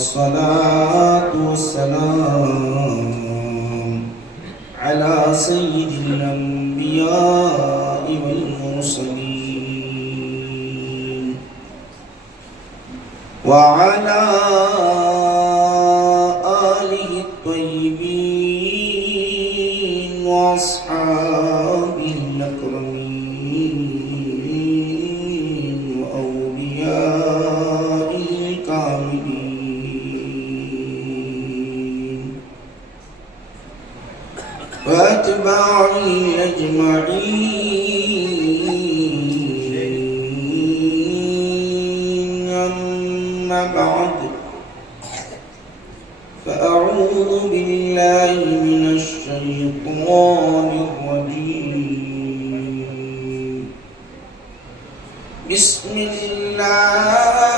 والصلاة والسلام على سيد الأنبياء والمرسلين وعلى آله الطيبين وأصحابه الأكرمين وأولياء الكاملين وأتباعه أجمعين. أما بعد، فأعوذ بالله من الشيطان الرجيم. بسم الله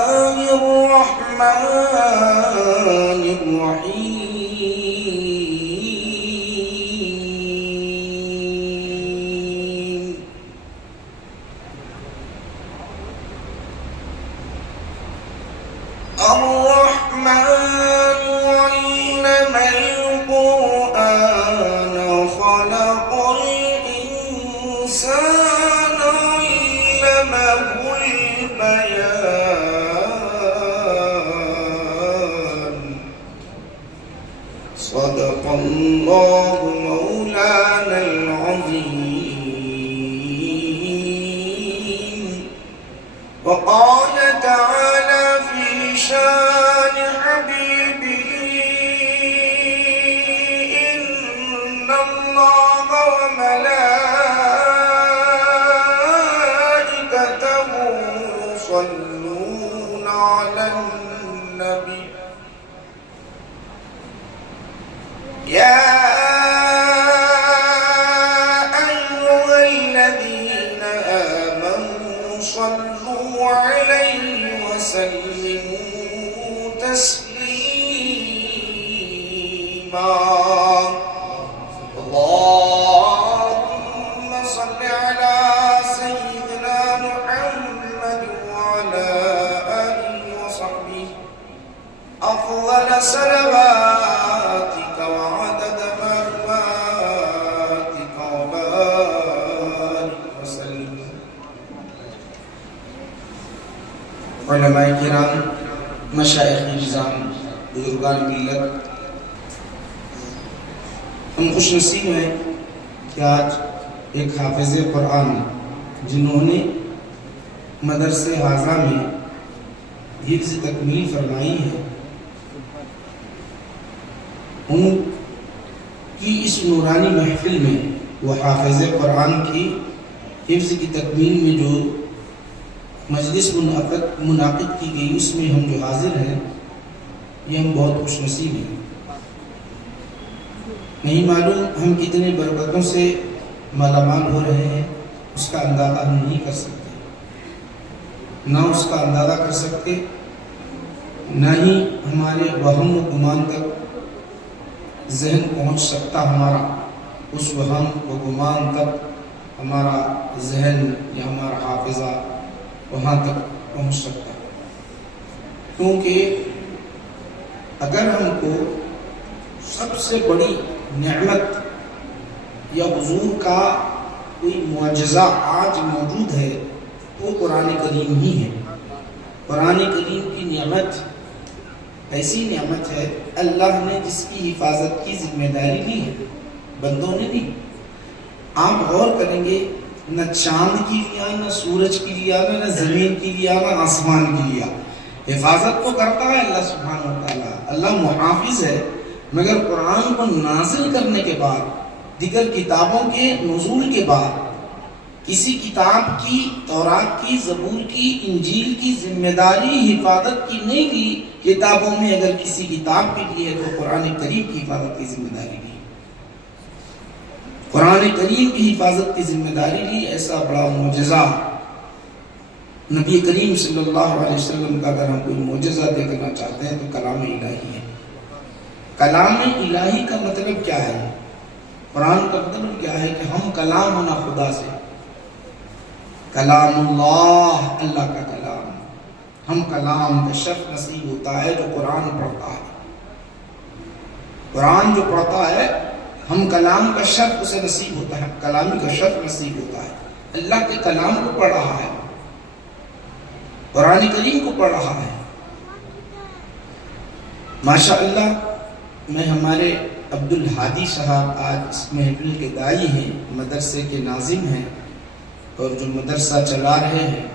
الرحمن الرحيم. الرحمن علم القرآن خلق الإنسان علمه البيان. صدق الله مولانا العظيم. وقال تعالى في شان حبيبه: إن الله وملائكته يصلون على النبي يا أيها الذين آمنوا صلوا عليه وسلموا تسليما. اللهم صل على سيدنا محمد وعلى آله وصحبه أفضل صلواتك وعدد معلوماتك وبارك وسلم. علماء کرام، مشائخ نظام، بزرگان ملت، ہم خوش نصیب ہیں کہ آج ایک حافظ قرآن جنہوں نے مدرسے حاضرہ میں حفظ تکمیل فرمائی ہے، ان کی اس نورانی محفل میں وہ حافظ قرآن کی حفظ کی تکمیل میں جو مجلس منعقد کی گئی، اس میں ہم جو حاضر ہیں، یہ ہم بہت خوش نصیب ہیں۔ نہیں معلوم ہم کتنے برکتوں سے مالا مال ہو رہے ہیں، اس کا اندازہ ہم نہیں کر سکتے، نہ اس کا اندازہ کر سکتے، نہ ہی ہمارے وہم و گمان تک ذہن پہنچ سکتا ہمارا، اس وہم و گمان تک ہمارا ذہن یا ہمارا حافظہ وہاں تک پہنچ سکتا ہے۔ کیونکہ اگر ہم کو سب سے بڑی نعمت یا حضور کا کوئی معجزہ آج موجود ہے تو قرآن کریم ہی ہے۔ قرآن کریم کی نعمت ایسی نعمت ہے، اللہ نے جس کی حفاظت کی ذمہ داری لی ہے، بندوں نے دی۔ آپ غور کریں گے، نہ چاند کی لیا، نہ سورج کی لیا، نہ زمین کی لیا، نہ آسمان کی لیا۔ حفاظت تو کرتا ہے اللہ سبحانہ وتعالیٰ، اللہ محافظ ہے، مگر قرآن کو نازل کرنے کے بعد، دیگر کتابوں کے نزول کے بعد، کسی کتاب کی، تورات کی، زبور کی، انجیل کی ذمہ داری حفاظت کی نہیں لی۔ کتابوں میں اگر کسی کتاب کے لیے تو قرآن کریم کی حفاظت کی ذمہ داری لی، قرآن کریم کی حفاظت کی ذمہ داری لی۔ ایسا بڑا معجزہ نبی کریم صلی اللہ علیہ وسلم کا اگر ہم کوئی معجزہ دیکھنا چاہتے ہیں تو کلام الہی ہے۔ کلام الہی کا مطلب کیا ہے؟ قرآن کا مطلب کیا ہے کہ ہم کلام ہونا خدا سے، کلام اللہ، اللہ کا کلام، ہم کلام کا شرف نصیب ہوتا ہے جو قرآن پڑھتا ہے. قرآن جو پڑھتا ہے ہم کلام کا شرف اسے نصیب ہوتا ہے, کلامی کا شرف نصیب ہوتا ہے. اللہ کے کلام کو پڑھ رہا ہے, قرآن کریم کو پڑھ رہا ہے. ماشاء اللہ, میں ہمارے عبدالہادی صاحب آج اس محفل کے داعی ہیں, مدرسے کے ناظم ہیں, اور جو مدرسہ چلا رہے ہیں.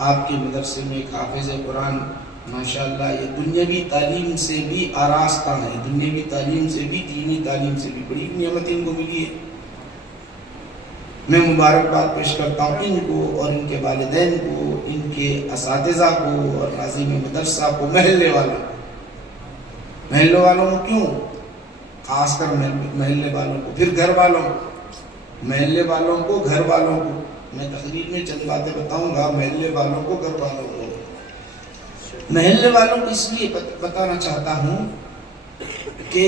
آپ کے مدرسے میں ایک حافظ قرآن ماشاءاللہ, یہ دنیاوی تعلیم سے بھی آراستہ ہے, دنیاوی تعلیم سے بھی, دینی تعلیم سے بھی بڑی نعمت ان کو ملی ہے. میں مبارکباد پیش کرتا ہوں ان کو اور ان کے والدین کو, ان کے اساتذہ کو اور ناظم مدرسہ کو, محلے والوں کو. محلے والوں کو کیوں؟ خاص کر محلے والوں کو, پھر گھر والوں کو, محلے والوں کو, گھر والوں کو. میں تقریر میں چند باتیں بتاؤں گا, محلے والوں کو, گھر والوں کو. محلے والوں کو اس لیے بتانا چاہتا ہوں کہ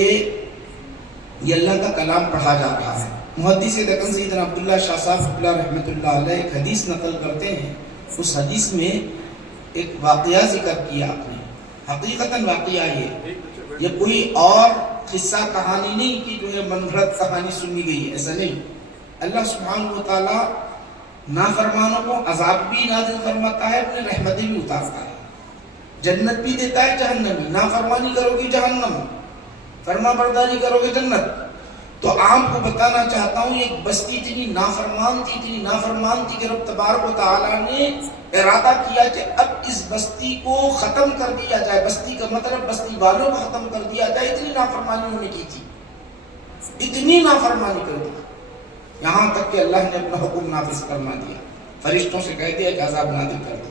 یہ اللہ کا کلام پڑھا جا رہا ہے. محدث دکن سیدنا عبداللہ شاہ صاحب رحمۃ اللہ علیہ ایک حدیث نقل کرتے ہیں. اس حدیث میں ایک واقعہ ذکر کیا آپ نے, حقیقتاً واقعہ یہ کوئی اور قصہ کہانی نہیں کہ جو ہے من گھڑت کہانی سنی گئی ہے, ایسا نہیں. اللہ سبحانہ و تعالیٰ نافرمانوں کو عذاب بھی نازل فرماتا ہے, اپنے رحمتیں بھی اتارتا ہے, جنت بھی دیتا ہے, جہنم بھی. نافرمانی کرو گی جہنم, فرما برداری کرو گے جنت. تو آپ کو بتانا چاہتا ہوں ایک بستی اتنی نافرمان تھی کہ رب تبارک و تعالیٰ نے ارادہ کیا کہ اب اس بستی کو ختم کر دیا جائے. بستی کا مطلب بستی والوں کو ختم کر دیا جائے. اتنی نافرمانی انہوں نے کی تھی, اتنی نافرمانی کر دی, یہاں تک کہ اللہ نے اپنا حکم نافذ فرما دیا, فرشتوں سے کہہ دیا کہ عذاب نازل کر دو.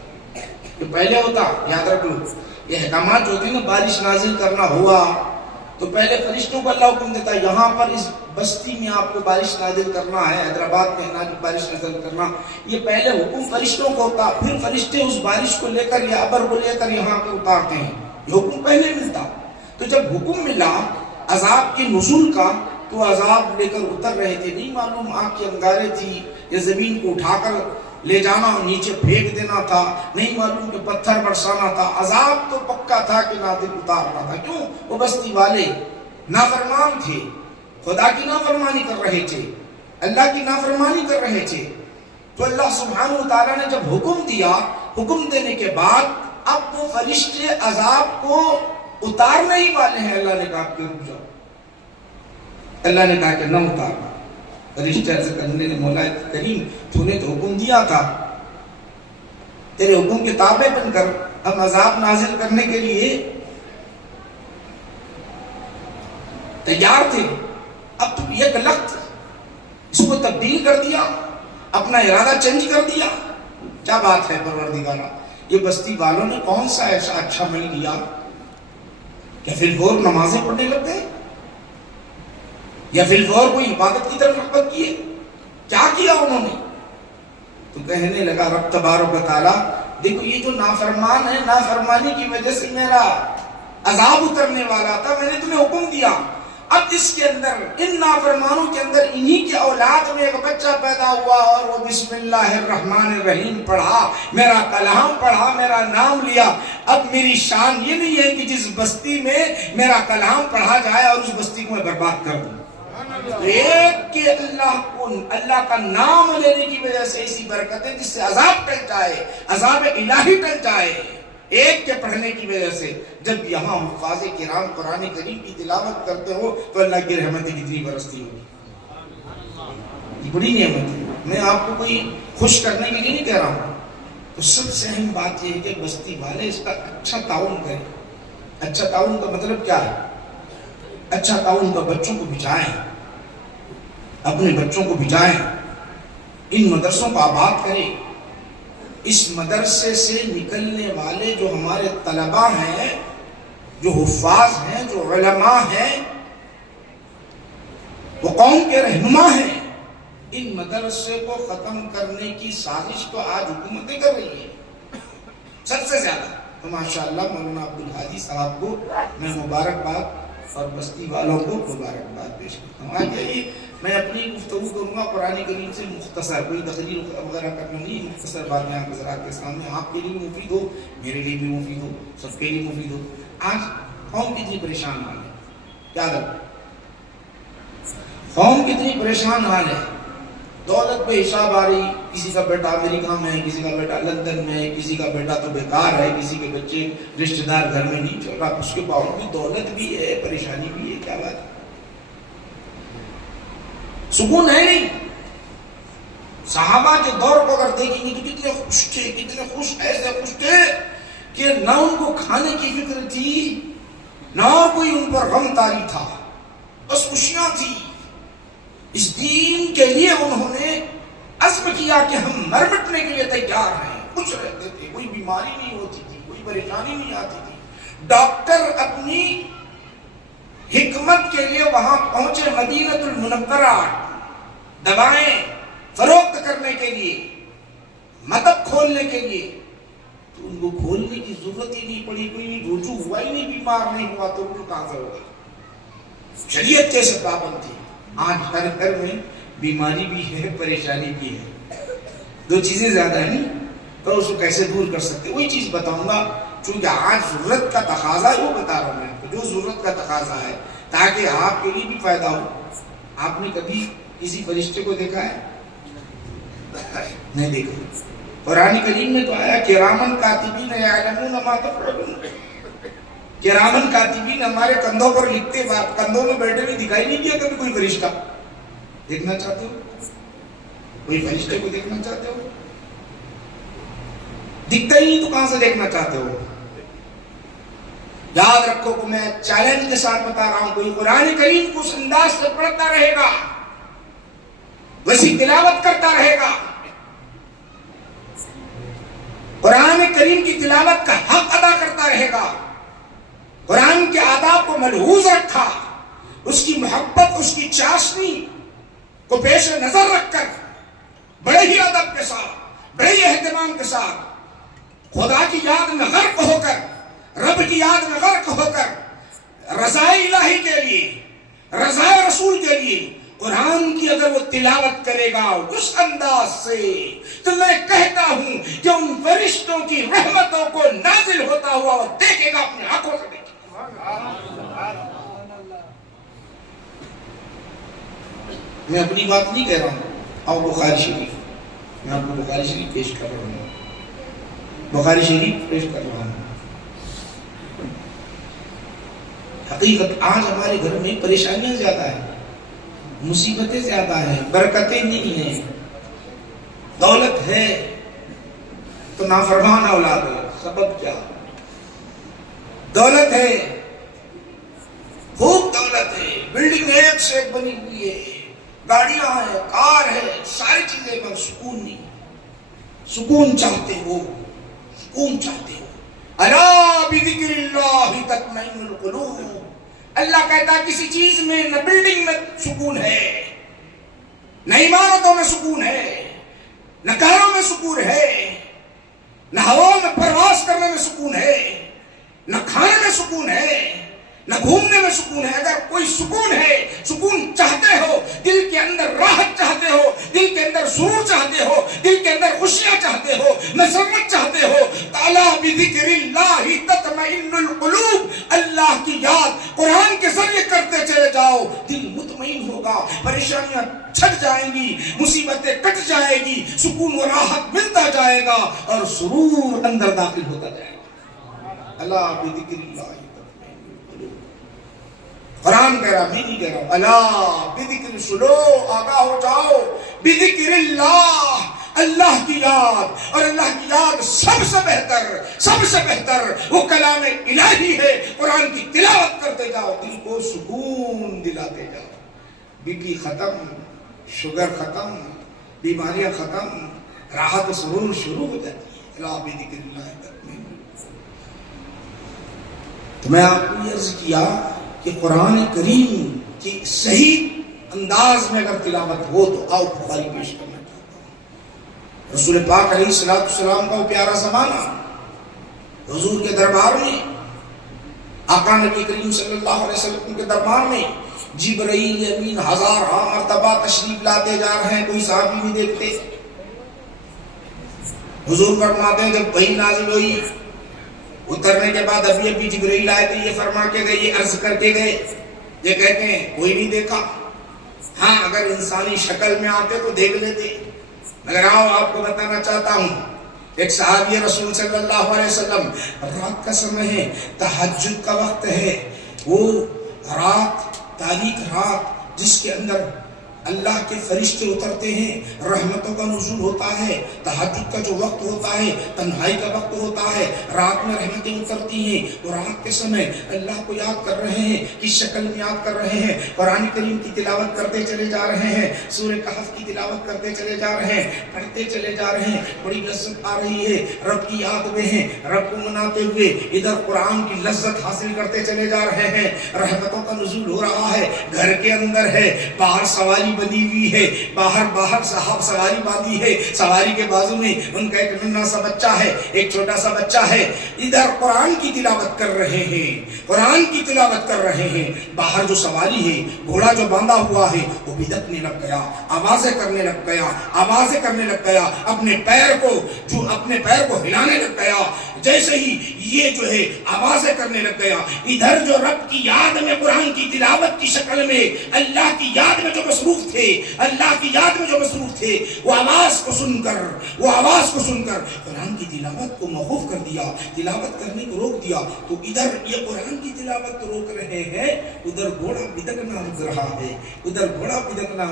تو پہلے ہوتا, یاد رکھ لو, یہ احکامات جو ہوتے ہیں نا, بارش نازل کرنا ہوا تو پہلے فرشتوں کو اللہ حکم دیتا ہے یہاں پر اس بستی میں آپ کو بارش نازل کرنا ہے, حیدرآباد میں بارش نازل کرنا. یہ پہلے حکم فرشتوں کو ہوتا, پھر فرشتے اس بارش کو لے کر یا ابر کو لے کر یہاں پہ اتارتے ہیں. یہ حکم پہلے ملتا. تو جب حکم ملا عذاب کے نزول کا تو عذاب لے کر اتر رہے تھے. نہیں معلوم آگ کی انگاریں تھی یا زمین کو اٹھا کر لے جانا اور نیچے پھینک دینا تھا, نہیں معلوم کہ پتھر برسانا تھا. عذاب تو پکا تھا کہ نازل اتارنا تھا. کیوں؟ وہ بستی والے نافرمان تھے, خدا کی نافرمانی کر رہے تھے, اللہ کی نافرمانی کر رہے تھے. تو اللہ سبحانہ و تعالیٰ نے جب حکم دیا, حکم دینے کے بعد اب وہ فرشتے عذاب کو اتارنے ہی والے ہیں. اللہ نے کہا کہ رک جاؤ, اللہ نے کہا کہ نہ اتارنا. فرشتے عرض کرنے نے مولا کریم تو نے تو حکم دیا تھا, تیرے حکم کے تابع بن کر ہم عذاب نازل کرنے کے لیے تیار تھے. اب تم یک لخت اس کو تبدیل کر دیا, اپنا ارادہ چینج کر دیا. کیا بات ہے پروردگارا, یہ بستی والوں نے کون سا ایسا اچھا مل لیا یا پھر فور نمازیں پڑھنے لگ گئے یا پھر فور کوئی عبادت کی طرف رغبت کیے؟ کیا کیا انہوں نے؟ تو کہنے لگا رب تبارک و تعالیٰ دیکھو یہ جو نافرمان ہے, نافرمانی کی وجہ سے میرا عذاب اترنے والا تھا, میں نے تمہیں حکم دیا. اب اس کے اندر, ان نافرمانوں کے اندر, انہی کے اولاد میں ایک بچہ پیدا ہوا اور وہ بسم اللہ الرحمن الرحیم پڑھا, میرا کلام پڑھا, میرا نام لیا. اب میری شان یہ نہیں ہے کہ جس بستی میں میرا کلام پڑھا جائے اور اس بستی کو میں برباد کر دوں. ایک کہ اللہ کا نام لینے کی وجہ سے ایسی برکتیں جس سے عذاب ٹل جائے, عذاب الہی ٹل جائے, ایک کے پڑھنے کی وجہ سے. جب یہاں حفاظ کرام قرآن کریم کی تلاوت کرتے ہو تو اللہ کی رحمت کتنی برستی ہوگی. یہ بڑی نعمت ہے, میں آپ کو کوئی خوش کرنے کے لیے نہیں کہہ رہا ہوں. تو سب سے اہم بات یہ ہے کہ بستی والے اس کا اچھا تعاون کریں. اچھا تعاون کا مطلب کیا ہے؟ اچھا تعاون کا بچوں کو بھجائیں, اپنے بچوں کو بھجائیں, ان مدرسوں کو آباد کریں. اس مدرسے سے نکلنے والے جو ہمارے طلباء ہیں, جو حفاظ ہیں, جو علماء ہیں, وہ قوم کے رہنما ہیں. ان مدرسے کو ختم کرنے کی سازش تو آج حکومتیں کر رہی ہیں سب سے زیادہ. تو ماشاءاللہ مولانا عبدالہادی صاحب کو میں مبارکباد اور بستی والوں کو مبارکباد پیش کرتا ہوں. آج یہ میں اپنی گفتگو کروں گا قرآن کریم سے مختصر، کوئی تقریر وغیرہ کرنا نہیں، مختصر بات میں حضرات کے سامنے آپ کے لیے مفید ہو، میرے لیے بھی مفید ہو، سب کے لیے مفید ہو. آج قوم کتنی پریشان حال ہے، کیا لگتا قوم کتنی پریشان حال ہے. دولت پہ حساب آ رہی، کسی کا بیٹا امریکہ میں ہے، کسی کا بیٹا لندن میں ہے، کسی کا بیٹا تو بیکار ہے، کسی کے بچے رشتہ دار گھر میں نہیں چل رہا، اس کے باوجود دولت بھی ہے، پریشانی بھی ہے. کیا بات ہے، سکون ہے نہیں. صحابہ کے دور کو اگر دیکھیں گے تو کتنے خوش تھے، کتنے خوش، ایسے خوش تھے کہ نہ ان کو کھانے کی فکر تھی، نہ کوئی ان پر غم طاری تھا، بس خوشیاں تھی. اس دین کے لیے انہوں نے عزم کیا کہ ہم مر مٹنے کے لیے تیار ہیں. خوش رہتے تھے، کوئی بیماری نہیں ہوتی تھی، کوئی پریشانی نہیں آتی تھی. ڈاکٹر اپنی حکمت کے لیے وہاں پہنچے مدینہ المنورہ دوائیں فروخت کرنے کے لیے، مطب کھولنے کے لیے، تو ان کو کھولنے کی ضرورت ہی نہیں پڑی، کوئی رجوع ہوا ہی نہیں، بیمار نہیں ہوا تو رجوع کہاں سے ہوگا. شریعت کیسے پابند تھی. آج ہر گھر میں بیماری بھی ہے، پریشانی بھی ہے، دو چیزیں زیادہ ہیں تو اس کو کیسے دور کر سکتے. وہی چیز بتاؤں گا چونکہ آج ضرورت کا تقاضا ہے، وہ بتا رہا ہوں میں جو ضرورت کا تقاضا ہے تاکہ آپ کے لیے بھی فائدہ ہو. آپ نے کبھی کسی فرشتے کو دیکھا ہے؟ نہیں دیکھا. قرآن کریم میں تو آیا کرامن کاتبین یعلمون ما تفعلون. کرامن کاتبین ہمارے کندھوں پر لکھتے، بات کندھوں میں بیٹھے ہوئے دکھائی نہیں دیا کبھی کوئی فرشتہ. دیکھنا چاہتے ہو کوئی فرشتے کو دیکھنا چاہتے ہو؟ دکھتا ہی نہیں تو کہاں سے دیکھنا چاہتے ہو؟ یاد رکھو کہ میں چیلنج کے ساتھ بتا رہا ہوں، کوئی قرآن کریم کو اس انداز سے پڑھتا رہے گا، ویسی تلاوت کرتا رہے گا، قرآن کریم کی تلاوت کا حق ادا کرتا رہے گا، قرآن کے آداب کو ملحوظ رکھا، اس کی محبت، اس کی چاشنی کو پیش نظر رکھ کر بڑے ہی ادب کے ساتھ، بڑے ہی اہتمام کے ساتھ خدا کی یاد میں غرق ہو کر، رب کی یاد میں غرق ہو کر رضائے الہی کے لیے، رضائے رسول کے لیے قرآن کی اگر وہ تلاوت کرے گا اس انداز سے، تو میں کہتا ہوں کہ ان فرشتوں کی رحمتوں کو نازل ہوتا ہوا وہ دیکھے گا، اپنے آنکھوں سے دیکھے گا. میں اپنی بات نہیں کہہ رہا ہوں، اور بخاری شریف، میں آپ کو بخاری شریف پیش کر رہا ہوں، بخاری شریف پیش کر رہا ہوں. حقیقت آج ہمارے گھر میں پریشانیاں زیادہ ہیں، مصیبتیں زیادہ ہیں، برکتیں نہیں ہیں. دولت ہے تو نافرمان اولاد ہے، سبب کیا؟ دولت ہے، خوب دولت ہے، بلڈنگ ایک سے ایک بنی ہوئی ہے، گاڑیاں ہیں، کار ہے، ساری چیزیں، پر سکون نہیں. سکون چاہتے ہو، سکون چاہتے ہو. الا بذکر اللہ تطمئن القلوب. اللہ کہتا ہے کسی چیز میں نہ بلڈنگ میں سکون ہے، نہ عمارتوں میں سکون ہے، نہ کاروں میں سکون ہے، نہ ہواؤں میں پرواز کرنے میں سکون ہے، نہ کھانے میں سکون ہے، نہ گھومنے میں سکون ہے. اگر کوئی سکون ہے، سکون چاہتے ہو، دل کے اندر راحت چاہتے ہو، دل کے اندر سرور چاہتے ہو، دل کے اندر خوشیاں چاہتے ہو، مسرت چاہتے ہو، الا بذکر اللہ تطمئن القلوب. اللہ کی یاد قرآن کے ذریعے کرتے چلے جاؤ، دل مطمئن ہوگا، پریشانیاں چھٹ جائیں گی، مصیبتیں کٹ جائے گی، سکون و راحت ملتا جائے گا اور سرور اندر داخل ہوتا جائے گا. الا بذکر اللہ. قرآن کہہ رہا، میں نہیں کہہ رہا ہوں. الا بذکر، سنو، آگاہ ہو جاؤ، بذکر اللہ، اللہ کی یاد. اور اللہ کی یاد سب سے بہتر، سب سے بہتر وہ کلام الہی ہے. قرآن کی تلاوت کرتے جاؤ، دل کو سکون دلاتے جاؤ. بی پی ختم، شوگر ختم، بیماریاں ختم، راحت و سرور شروع ہو جاتی ہے. الا بذکر اللہ. تو میں آپ کو یہ عرض کیا کہ قرآن کریم کی صحیح انداز میں اگر تلاوت ہو تو آؤ بخاری پیش کرنا چاہتا ہوں. رسول پاک علیہ السلام کا وہ پیارا زمانہ، حضور کے دربار میں آقا نبی کریم صلی اللہ علیہ وسلم کے دربار میں جبرائیل امین ہزارہ مرتبہ تشریف لاتے جا رہے ہیں، کوئی صحابی نہیں دیکھتے۔ حضور فرماتے ہیں جب وحی نازل ہوئی، اترنے کے بعد ابھی جبرائیل آئے تو یہ فرما کے گئے، یہ عرض کر کے گئے، یہ کہتے ہیں کوئی نہیں دیکھا، ہاں اگر انسانی شکل میں آتے تو دیکھ لیتے۔ مگر آؤ آپ کو بتانا چاہتا ہوں، ایک صحابی رسول صلی اللہ علیہ وسلم، رات کا سمے ہے، تہجد کا وقت ہے، وہ رات، تاریک رات جس کے اندر اللہ کے فرشتے اترتے ہیں، رحمتوں کا نزول ہوتا ہے، تہجد کا جو وقت ہوتا ہے تنہائی کا وقت ہوتا ہے، رات میں رحمتیں اترتی ہیں، وہ رات کے سمے اللہ کو یاد کر رہے ہیں، کس شکل میں یاد کر رہے ہیں، قرآن کریم کی تلاوت کرتے چلے جا رہے ہیں، سورہ کہف کی تلاوت کرتے چلے جا رہے ہیں، پڑھتے چلے جا رہے ہیں، بڑی لذت آ رہی ہے، رب کی یاد میں ہیں، رب کو مناتے ہوئے ادھر قرآن کی لذت حاصل کرتے چلے جا رہے ہیں، رحمتوں کا نزول ہو رہا ہے، گھر کے اندر ہے، باہر سواری بنی ہوئی ہے، باہر صاحب سواری باندھی ہے، سواری کے بازو میں ان کا ایک ننھا سا بچہ ہے، ایک چھوٹا سا بچہ ہے، ادھر قرآن کی تلاوت کر رہے ہیں، قرآن کی تلاوت کر رہے ہیں، باہر جو سواری ہے، گھوڑا جو باندھا ہوا ہے وہ بدکنے لگ گیا، آوازیں کرنے لگ گیا، اپنے پیر کو ہلانے لگ گیا، جیسے ہی یہ جو ہے آوازیں کرنے لگ گیا، ادھر جو رب کی یاد میں قرآن کی تلاوت کی شکل میں اللہ کی یاد میں جو مصروف تھے، وہ آواز کو سن کر قرآن کی تلاوت کو موقوف کر دیا، تلاوت کرنے کو روک دیا، تو ادھر یہ قرآن کی تلاوت روک رہے ہیں، ادھر گھوڑا بدکنا رک رہا ہے، ادھر گھوڑا بدکنا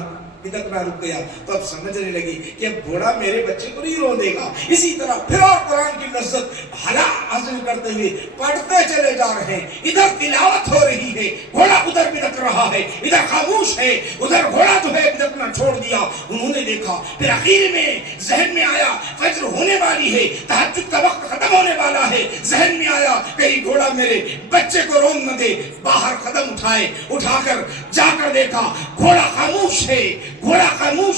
رک گیا، تو اب سمجھنے لگی کہ اب گھوڑا میرے بچے کو نہیں رو دے گا، اسی طرح پھر اور قرآن کی لذت بھلا حاصل کرتے ہوئے پڑھتے چلے جا رہے ہیں، ادھر تلاوت ہو رہی ہے، گھوڑا ادھر بدک رہا ہے، ادھر خاموش ہے، ادھر گھوڑا جو ہے بدکنا چھوڑ دیا، انہوں نے دیکھا، پھر اخیر میں ذہن میں آیا فجر ہونے والی ہے، تہجد کا وقت ختم ہونے والا ہے، ذہن میں آیا کہیں گھوڑا میرے بچے کو رون نہ دے، باہر قدم اٹھا کر جا کر دیکھا، گھوڑا خاموش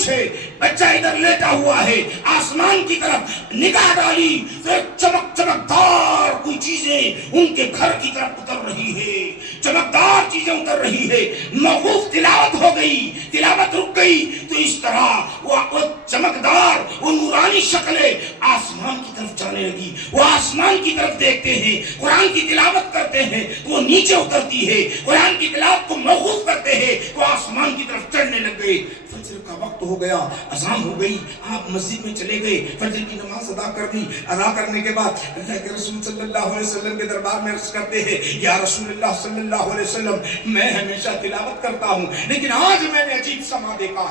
ہے، بچہ ادھر لیٹا ہوا ہے، آسمان کی طرف نگاہ ڈالی تو ایک چمکدار کوئی چیزیں ان کے گھر کی طرف اتر رہی ہے، چمکدار چیزیں اتر رہی ہے، موقوف تلاوت ہو گئی، تلاوت رک گئی، تو اس طرح وہ چمکدار وہ نورانی شکلیں آسمان کی طرف جانے لگی، وہ آسمان کی طرف دیکھتے ہیں، قرآن کی تلاوت کرتے ہیں تو وہ نیچے اترتی ہے، قرآن کی تلاوت کو موقوف کرتے ہیں تو آسمان کی طرف چڑھنے لگ گئے، فجر کا وقت ہو گیا، اذان ہو گئی، آپ مسجد میں چلے گئے، فجر کی نماز ادا کر دی، ادا کرنے کے بعد اللہ کے رسول صلی اللہ علیہ وسلم کے دربار میں عرض کرتے ہیں، یا رسول اللہ صلی اللہ علیہ وسلم، میں ہمیشہ تلاوت کرتا ہوں لیکن آج میں نے عجیب سما دیکھا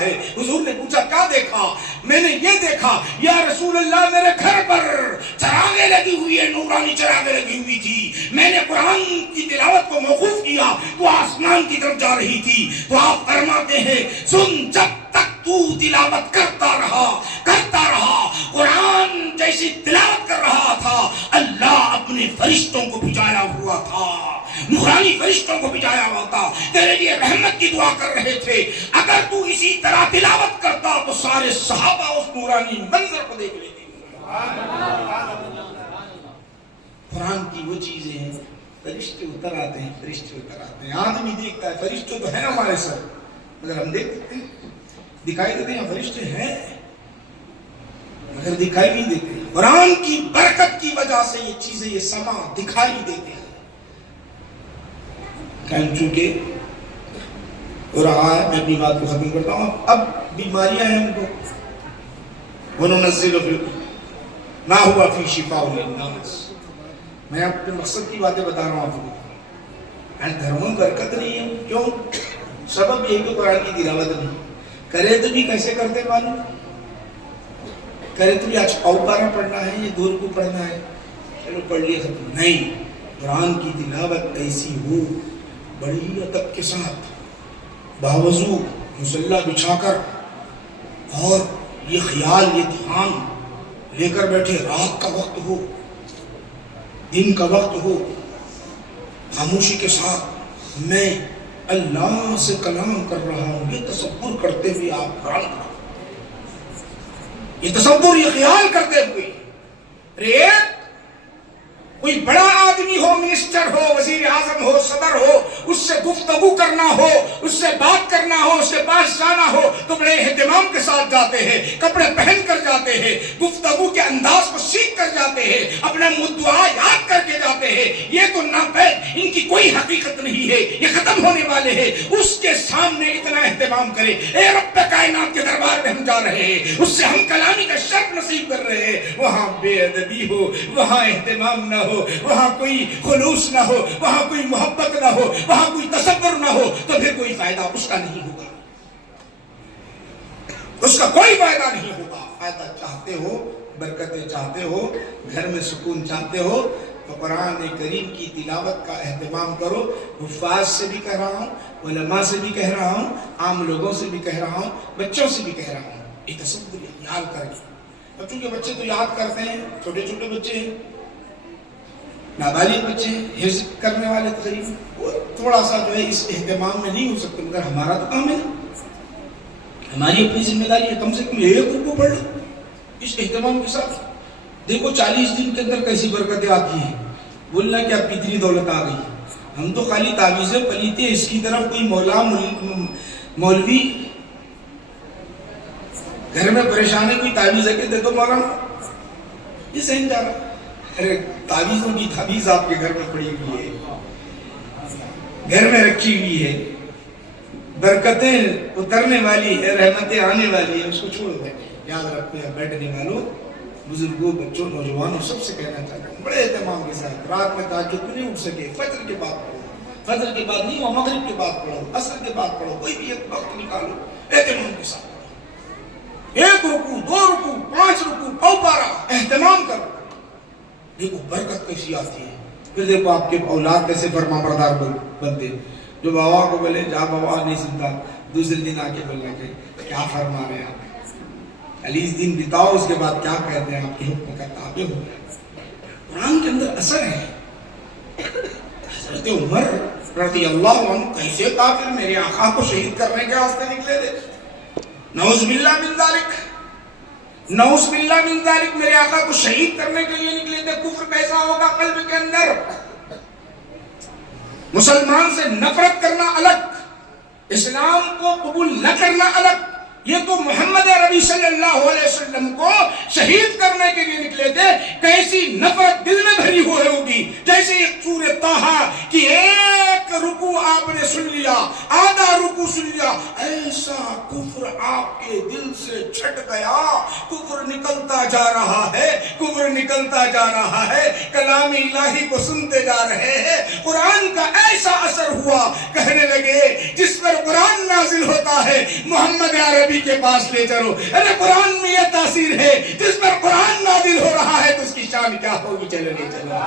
ہے، حضور نے پوچھا کیا دیکھا؟ میں نے یہ دیکھا یا رسول اللہ میرے گھر پر چراغیں لگی ہوئی ہے، نورانی چراغیں لگی ہوئی تھی، میں نے قرآن کی تلاوت کو موقوف کیا تو آسمان کی طرف جا رہی تھی، تو آپ فرماتے ہیں سن، جب تک تو تلاوت کرتا رہا قرآن جیسی تلاوت کر رہا تھا، اللہ اپنے فرشتوں کو بھیجایا ہوا تھا، نورانی فرشتوں کو بھیجایا ہوا تھا، تیرے لیے رحمت کی دعا کر رہے تھے، اگر تو اسی طرح تلاوت کرتا تو سارے صحابہ اس نورانی منظر کو دیکھ لیتے۔ قرآن کی وہ چیزیں ہیں، فرشتے اتر آتے ہیں، آدمی دیکھتا ہے فرشتے تو ہیں ہمارے سر، مگر ہم دیکھتے ہیں، دکھائی دیتے ہیں فرشتے ہیں مگر دکھائی نہیں دیتے، قرآن کی برکت کی وجہ سے یہ چیزیں، یہ سما دکھائی دیتے ہیں۔ چونکہ ہو رہا ہے، میں اپنی بات کو ختم کرتا ہوں، اب بیماریاں ہیں ان کو، وَنُنَزِّلُ مَا هُوَ فِي شِفَاءٌ لِلنَّاسِ، میں اپنے مقصد کی باتیں بتا رہا ہوں آپ کو، دھرموں برکت نہیں ہے، کیوں؟ سبب یہی کہ قرآن کی تلاوت نہیں کرے تو بھی کیسے کرتے معلوم؟ کرے تو بھی آج پارا پڑھنا ہے یا دور کو پڑھنا ہے، چلو پڑھ لیا ختم، نہیں، قرآن کی تلاوت ایسی ہو بڑی ادب کے ساتھ، باوضو مصلی بچھا کر، اور یہ خیال، یہ دھیان لے کر بیٹھے، رات کا وقت ہو، دن کا وقت ہو، خاموشی کے ساتھ میں اللہ سے کلام کر رہا ہوں، یہ تصور کرتے ہوئے آپ قرآن کرو، یہ تصور، یہ خیال کرتے ہوئے، کوئی بڑا آدمی ہو، منسٹر ہو، وزیر اعظم ہو، صدر ہو، اس سے گفتگو کرنا ہو، اس سے بات کرنا ہو، اس کے پاس جانا ہو تو بڑے اہتمام کے ساتھ جاتے ہیں، کپڑے پہن کر جاتے ہیں، گفتگو کے انداز کو سیکھ کر جاتے ہیں، اپنا مدعا یاد کر کے جاتے ہیں. یہ تو ناپید، ان کی کوئی حقیقت نہیں ہے، یہ ختم ہونے والے ہیں. اس کے سامنے اتنا اہتمام کرے. اے رب کائنات کے دربار میں ہم جا رہے ہیں، اس سے ہم کلامی کا شرف نصیب کر رہے ہیں. وہاں بے ادبی ہو، وہاں اہتمام نہ ہو، وہاں کوئی خلوص نہ ہو، وہاں کوئی محبت نہ ہو، وہاں کوئی تصور نہ ہو، تو پھر کوئی فائدہ اس کا نہیں ہوگا. اس کا کوئی فائدہ نہیں ہوگا. فائدہ چاہتے ہو، برکتیں چاہتے ہو، گھر میں سکون چاہتے ہو، تو قرآن کریم کی تلاوت کا اہتمام کرو. حفاظ سے بھی کہہ رہا ہوں، علماء سے بھی کہہ رہا ہوں، عام لوگوں سے بھی کہہ رہا ہوں، بچوں سے بھی کہہ رہا ہوں. یہ تصور یاد کر کے. اب چونکہ بچے تو یاد کرتے ہیں، چھوٹے چھوٹے بچے ہیں، نابالغ بچے ہیں، حفظ کرنے والے تقریباً وہ تھوڑا سا جو ہے اس اہتمام میں نہیں ہو سکتے. مگر ہمارا تو کام ہے نا، ہماری اپنی ذمہ داری ہے. کم سے کم ایک رکوع پڑھ لو اس اہتمام کے ساتھ. دیکھو 40 دن کے اندر کیسی برکتیں آتی ہیں. بولنا کہ اب کتنی دولت آ گئی. ہم تو خالی تعویذیں پلیتے ہیں. اس کی طرف کوئی مولا مولوی گھر میں پریشان ہے، کوئی تعویذ ہے کہ دے دو مولانا، یہ صحیح جا رہا. ارے تعویذوں کی تعویذ آپ کے گھر میں پڑی ہوئی ہے، گھر میں رکھی ہوئی ہے، برکتیں اترنے والی ہے، رحمتیں آنے والی ہے. اس کو چھوڑ دیں. یاد رکھو بیٹھنے والوں، بزرگوں، بچوں، نوجوانوں، سب سے کہنا چاہتا ہوں بڑے اہتمام کے ساتھ رات میں تہجد میں نہیں اٹھ سکے، فجر کے بعد پڑھو. فجر کے بعد نہیں، وہ مغرب کے بعد پڑھو، عصر کے بعد پڑھو، کوئی بھی ایک وقت نکالو، اہتمام کے ساتھ پڑھو. 1 رکوع، 2 رکوع، 5 رکوع، پاؤ پارا اہتمام کرو. دیکھو برکت کیسی آتی ہے. پھر دیکھو آپ کے اولاد کیسے فرما بردار بنتے. جو بابا کو بولے جا بابا نہیں سنتا، دوسرے دن آ کے بولنے کے کیا فرما رہے ہیں آپ، 40 دن بتاؤ، اس کے بعد کیا کہتے ہیں آپ کے حکم کا تابع ہو. قرآن کے اندر اثر ہے. حضرت عمر رضی اللہ عنہ کیسے کافر میرے آقا کو شہید کرنے کے راستے نکلے تھے. نعوذ باللہ من ذالک، نعوذ باللہ من ذالک، میرے آقا کو شہید کرنے کے لیے نکلے تھے. کفر کیسا ہوگا قلب کے اندر. مسلمان سے نفرت کرنا الگ، اسلام کو قبول نہ کرنا الگ. یہ تو محمد عربی صلی اللہ علیہ وسلم کو شہید کرنے کے لیے نکلے تھے. کیسی نفرت دل میں بھری ہوئی ہوگی. جیسے ایک سورہ طٰہٰ کی ایک رکوع آپ نے سن لیا، آدھا رکوع سن لیا، ایسا کفر آپ کے دل سے چھٹ گیا. کفر نکلتا جا رہا ہے، کفر نکلتا جا رہا ہے. کلام الہی کو سنتے جا رہے ہیں. قرآن کا ایسا اثر ہوا، کہنے لگے جس پر قرآن نازل ہوتا ہے محمد عربی کے پاس لے چلو. ارے قرآن میں یہ تاثیر ہے، جس پر قرآن نازل ہو رہا ہے تو اس کی شان کیا ہوگی. چلو لے چلو.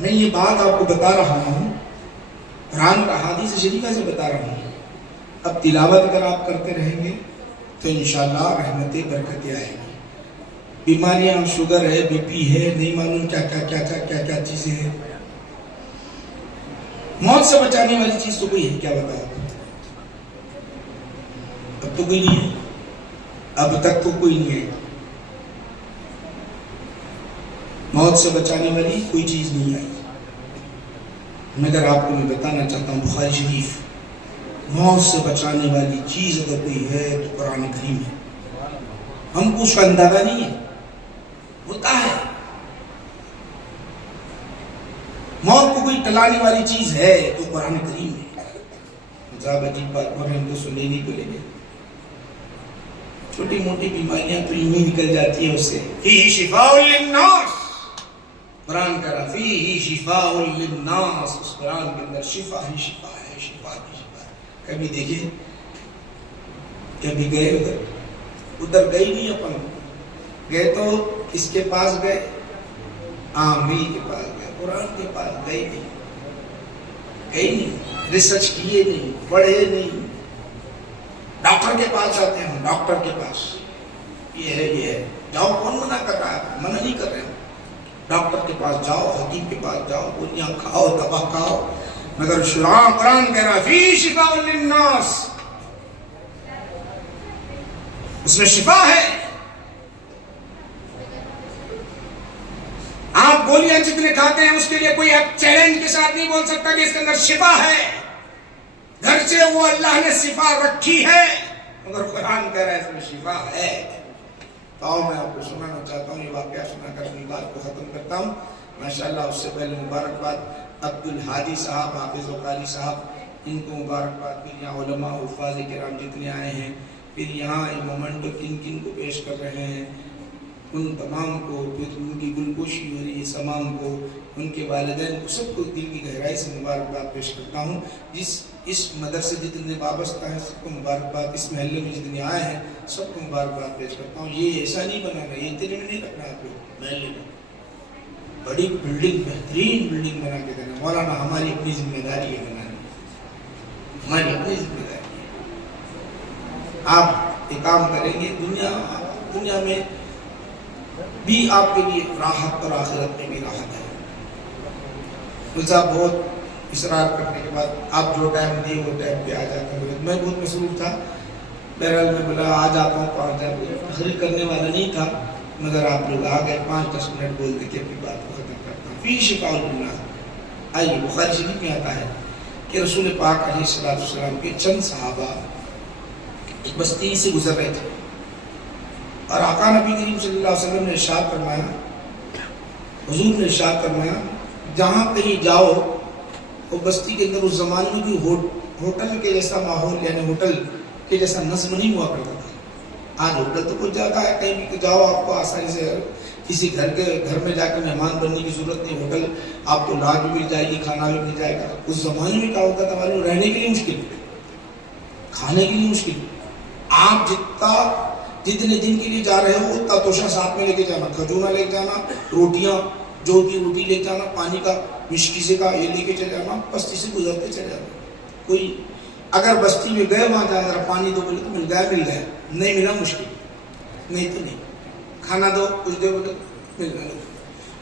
میں یہ بات آپ کو بتا رہا ہوں، قرآن اور احادیث شریفہ سے بتا رہا ہوں. اب تلاوت اگر آپ کرتے رہیں گے تو انشاءاللہ رحمتیں برکتیں آئیں گی. بیماریاں، شوگر ہے، بی پی ہے، نہیں معلوم کیا چیزیں ہیں. موت سے بچانے والی چیز تو کوئی ہے کیا بتاؤ؟ اب تو کوئی نہیں ہے، اب تک تو کوئی نہیں ہے. موت سے بچانے والی کوئی چیز نہیں آئی. مگر آپ کو میں بتانا چاہتا ہوں بخاری شریف، موت سے بچانے والی چیز اگر کوئی ہے تو قرآن کریم ہے. ہم کو اس کا اندازہ نہیں ہے، ہوتا ہے. موت کو کوئی ٹلانے والی چیز ہے تو قرآن کریم ہے. مذہب عجیب بات بول رہے ہیں، ہم تو سننے نہیں بولیں گے. چھوٹی موٹی بیماریاں تو یوں ہی نکل جاتی ہیں اس سے. فیہ شفاء للناس، قرآن کہہ رہا فیہ شفاء للناس. اس قرآن کے اندر شفا ہی شفا ہے، شفا ہی شفا ہے. کبھی دیکھیں، کبھی گئے ادھر گئی نہیں. اپن گئے تو اس کے پاس گئے، عامل کے پاس گئے، قرآن کے پاس گئے نہیں، ریسرچ کیے نہیں، پڑھے نہیں. ڈاکٹر کے پاس جاتے ہیں، ڈاکٹر کے پاس یہ ہے جاؤ. کون منع کر رہا ہے؟ منع نہیں کر رہے ہیں. ڈاکٹر کے پاس جاؤ، حکیم کے پاس جاؤ، گولیاں کھاؤ، دوا کھاؤ. مگر قرآن کہہ رہا فی شفاء للناس، اس میں شفا ہے. آپ گولیاں جتنے کھاتے ہیں اس کے لیے کوئی آپ چیلنج کے ساتھ نہیں بول سکتا کہ اس کے اندر شفا ہے. گرچہ وہ اللہ نے شفا رکھی ہے مگر قرآن کہہ رہا ہے اس میں شفا ہے. تو میں آپ کو سنانا چاہتا ہوں, یہ واقعہ سنا کر اپنی بات کو ختم کرتا ہوں. ماشاءاللہ اس سے پہلے مبارکباد عبدالحادی صاحب, حافظ و قاری صاحب, ان کو مبارکباد. پھر یہاں علماء حفاظ کرام جتنے آئے ہیں, پھر یہاں یہ مومنٹ کن کن کو پیش کر رہے ہیں, ان تمام کو, پھر ان کی گلگوشی ہو رہی ہے تمام کو, ان کے والدین کو, سب کو دل کی گہرائی سے مبارکباد پیش کرتا ہوں. اس مدرسے جتنے وابستہ ہیں سب کو مبارکباد. اس محلے میں جتنے آئے ہیں سب کو مبارکباد پیش کرتا ہوں. یہ ایسا نہیں بنانا, یہ اتنے میں نہیں رکھنا. آپ لوگ محلے میں بڑی بلڈنگ, بہترین بلڈنگ بنا کے دینا. مولانا ہماری اپنی ذمہ داری ہے بنانے, ہماری اپنی ذمہ داری ہے. آپ یہ کام کریں گے, دنیا میں بھی آپ کے لیے راحت اور آخرت میں بھی راحت ہے. صاحب بہت اصرار کرنے کے بعد آپ جو ٹائم دیے وہ ٹائم پہ آ جاتے ہیں. میں بہت مصروف تھا, بہرحال میں بولا آ جاتا ہوں 5 تحریر کرنے والا نہیں تھا, مگر آپ لوگ آ گئے. 5-10 منٹ بولتے کہ اپنی بات کو ختم کرتا ہوں. فی شفاء للناس. آئیے بخاری شریف میں آتا ہے کہ رسول پاک علیہ السلام کے چند صحابہ ایک بستی سے گزر رہے تھے, اور آقا نبی کریم صلی اللہ علیہ وسلم نے ارشاد فرمایا, حضور نے ارشاد فرمایا, جہاں کہیں جاؤ وہ بستی کے اندر اس زمانے میں کوئی ہوٹل کے جیسا ماحول, یعنی ہوٹل کے جیسا نظم نہیں ہوا کرتا تھا. آج ہوٹل تو کچھ جاتا ہے, کہیں بھی جاؤ آپ کو آسانی سے کسی گھر میں جا کے مہمان بننے کی ضرورت نہیں. ہوٹل آپ کو لاج بھی مل جائے گی, کھانا بھی مل جائے گا. اس زمانے میں کیا ہوتا تھا معلوم, رہنے کے لیے مشکل, کھانے کے لیے مشکل. آپ جتنے دن کے لیے جا رہے ہو اتنا توشہ ساتھ میں لے کے جانا, کھجورا لے کے جانا, روٹیاں جو کی روٹی لے جانا, پانی کا مشکیزے کا یہ لے کے چلے جانا, بستی سے گزرتے چلے جانا. کوئی اگر بستی میں گئے وہاں جا ذرا پانی دو بولے تو مل گیا, نہیں ملا مشکل, نہیں تو نہیں. کھانا دو کچھ دے بولے مل گیا.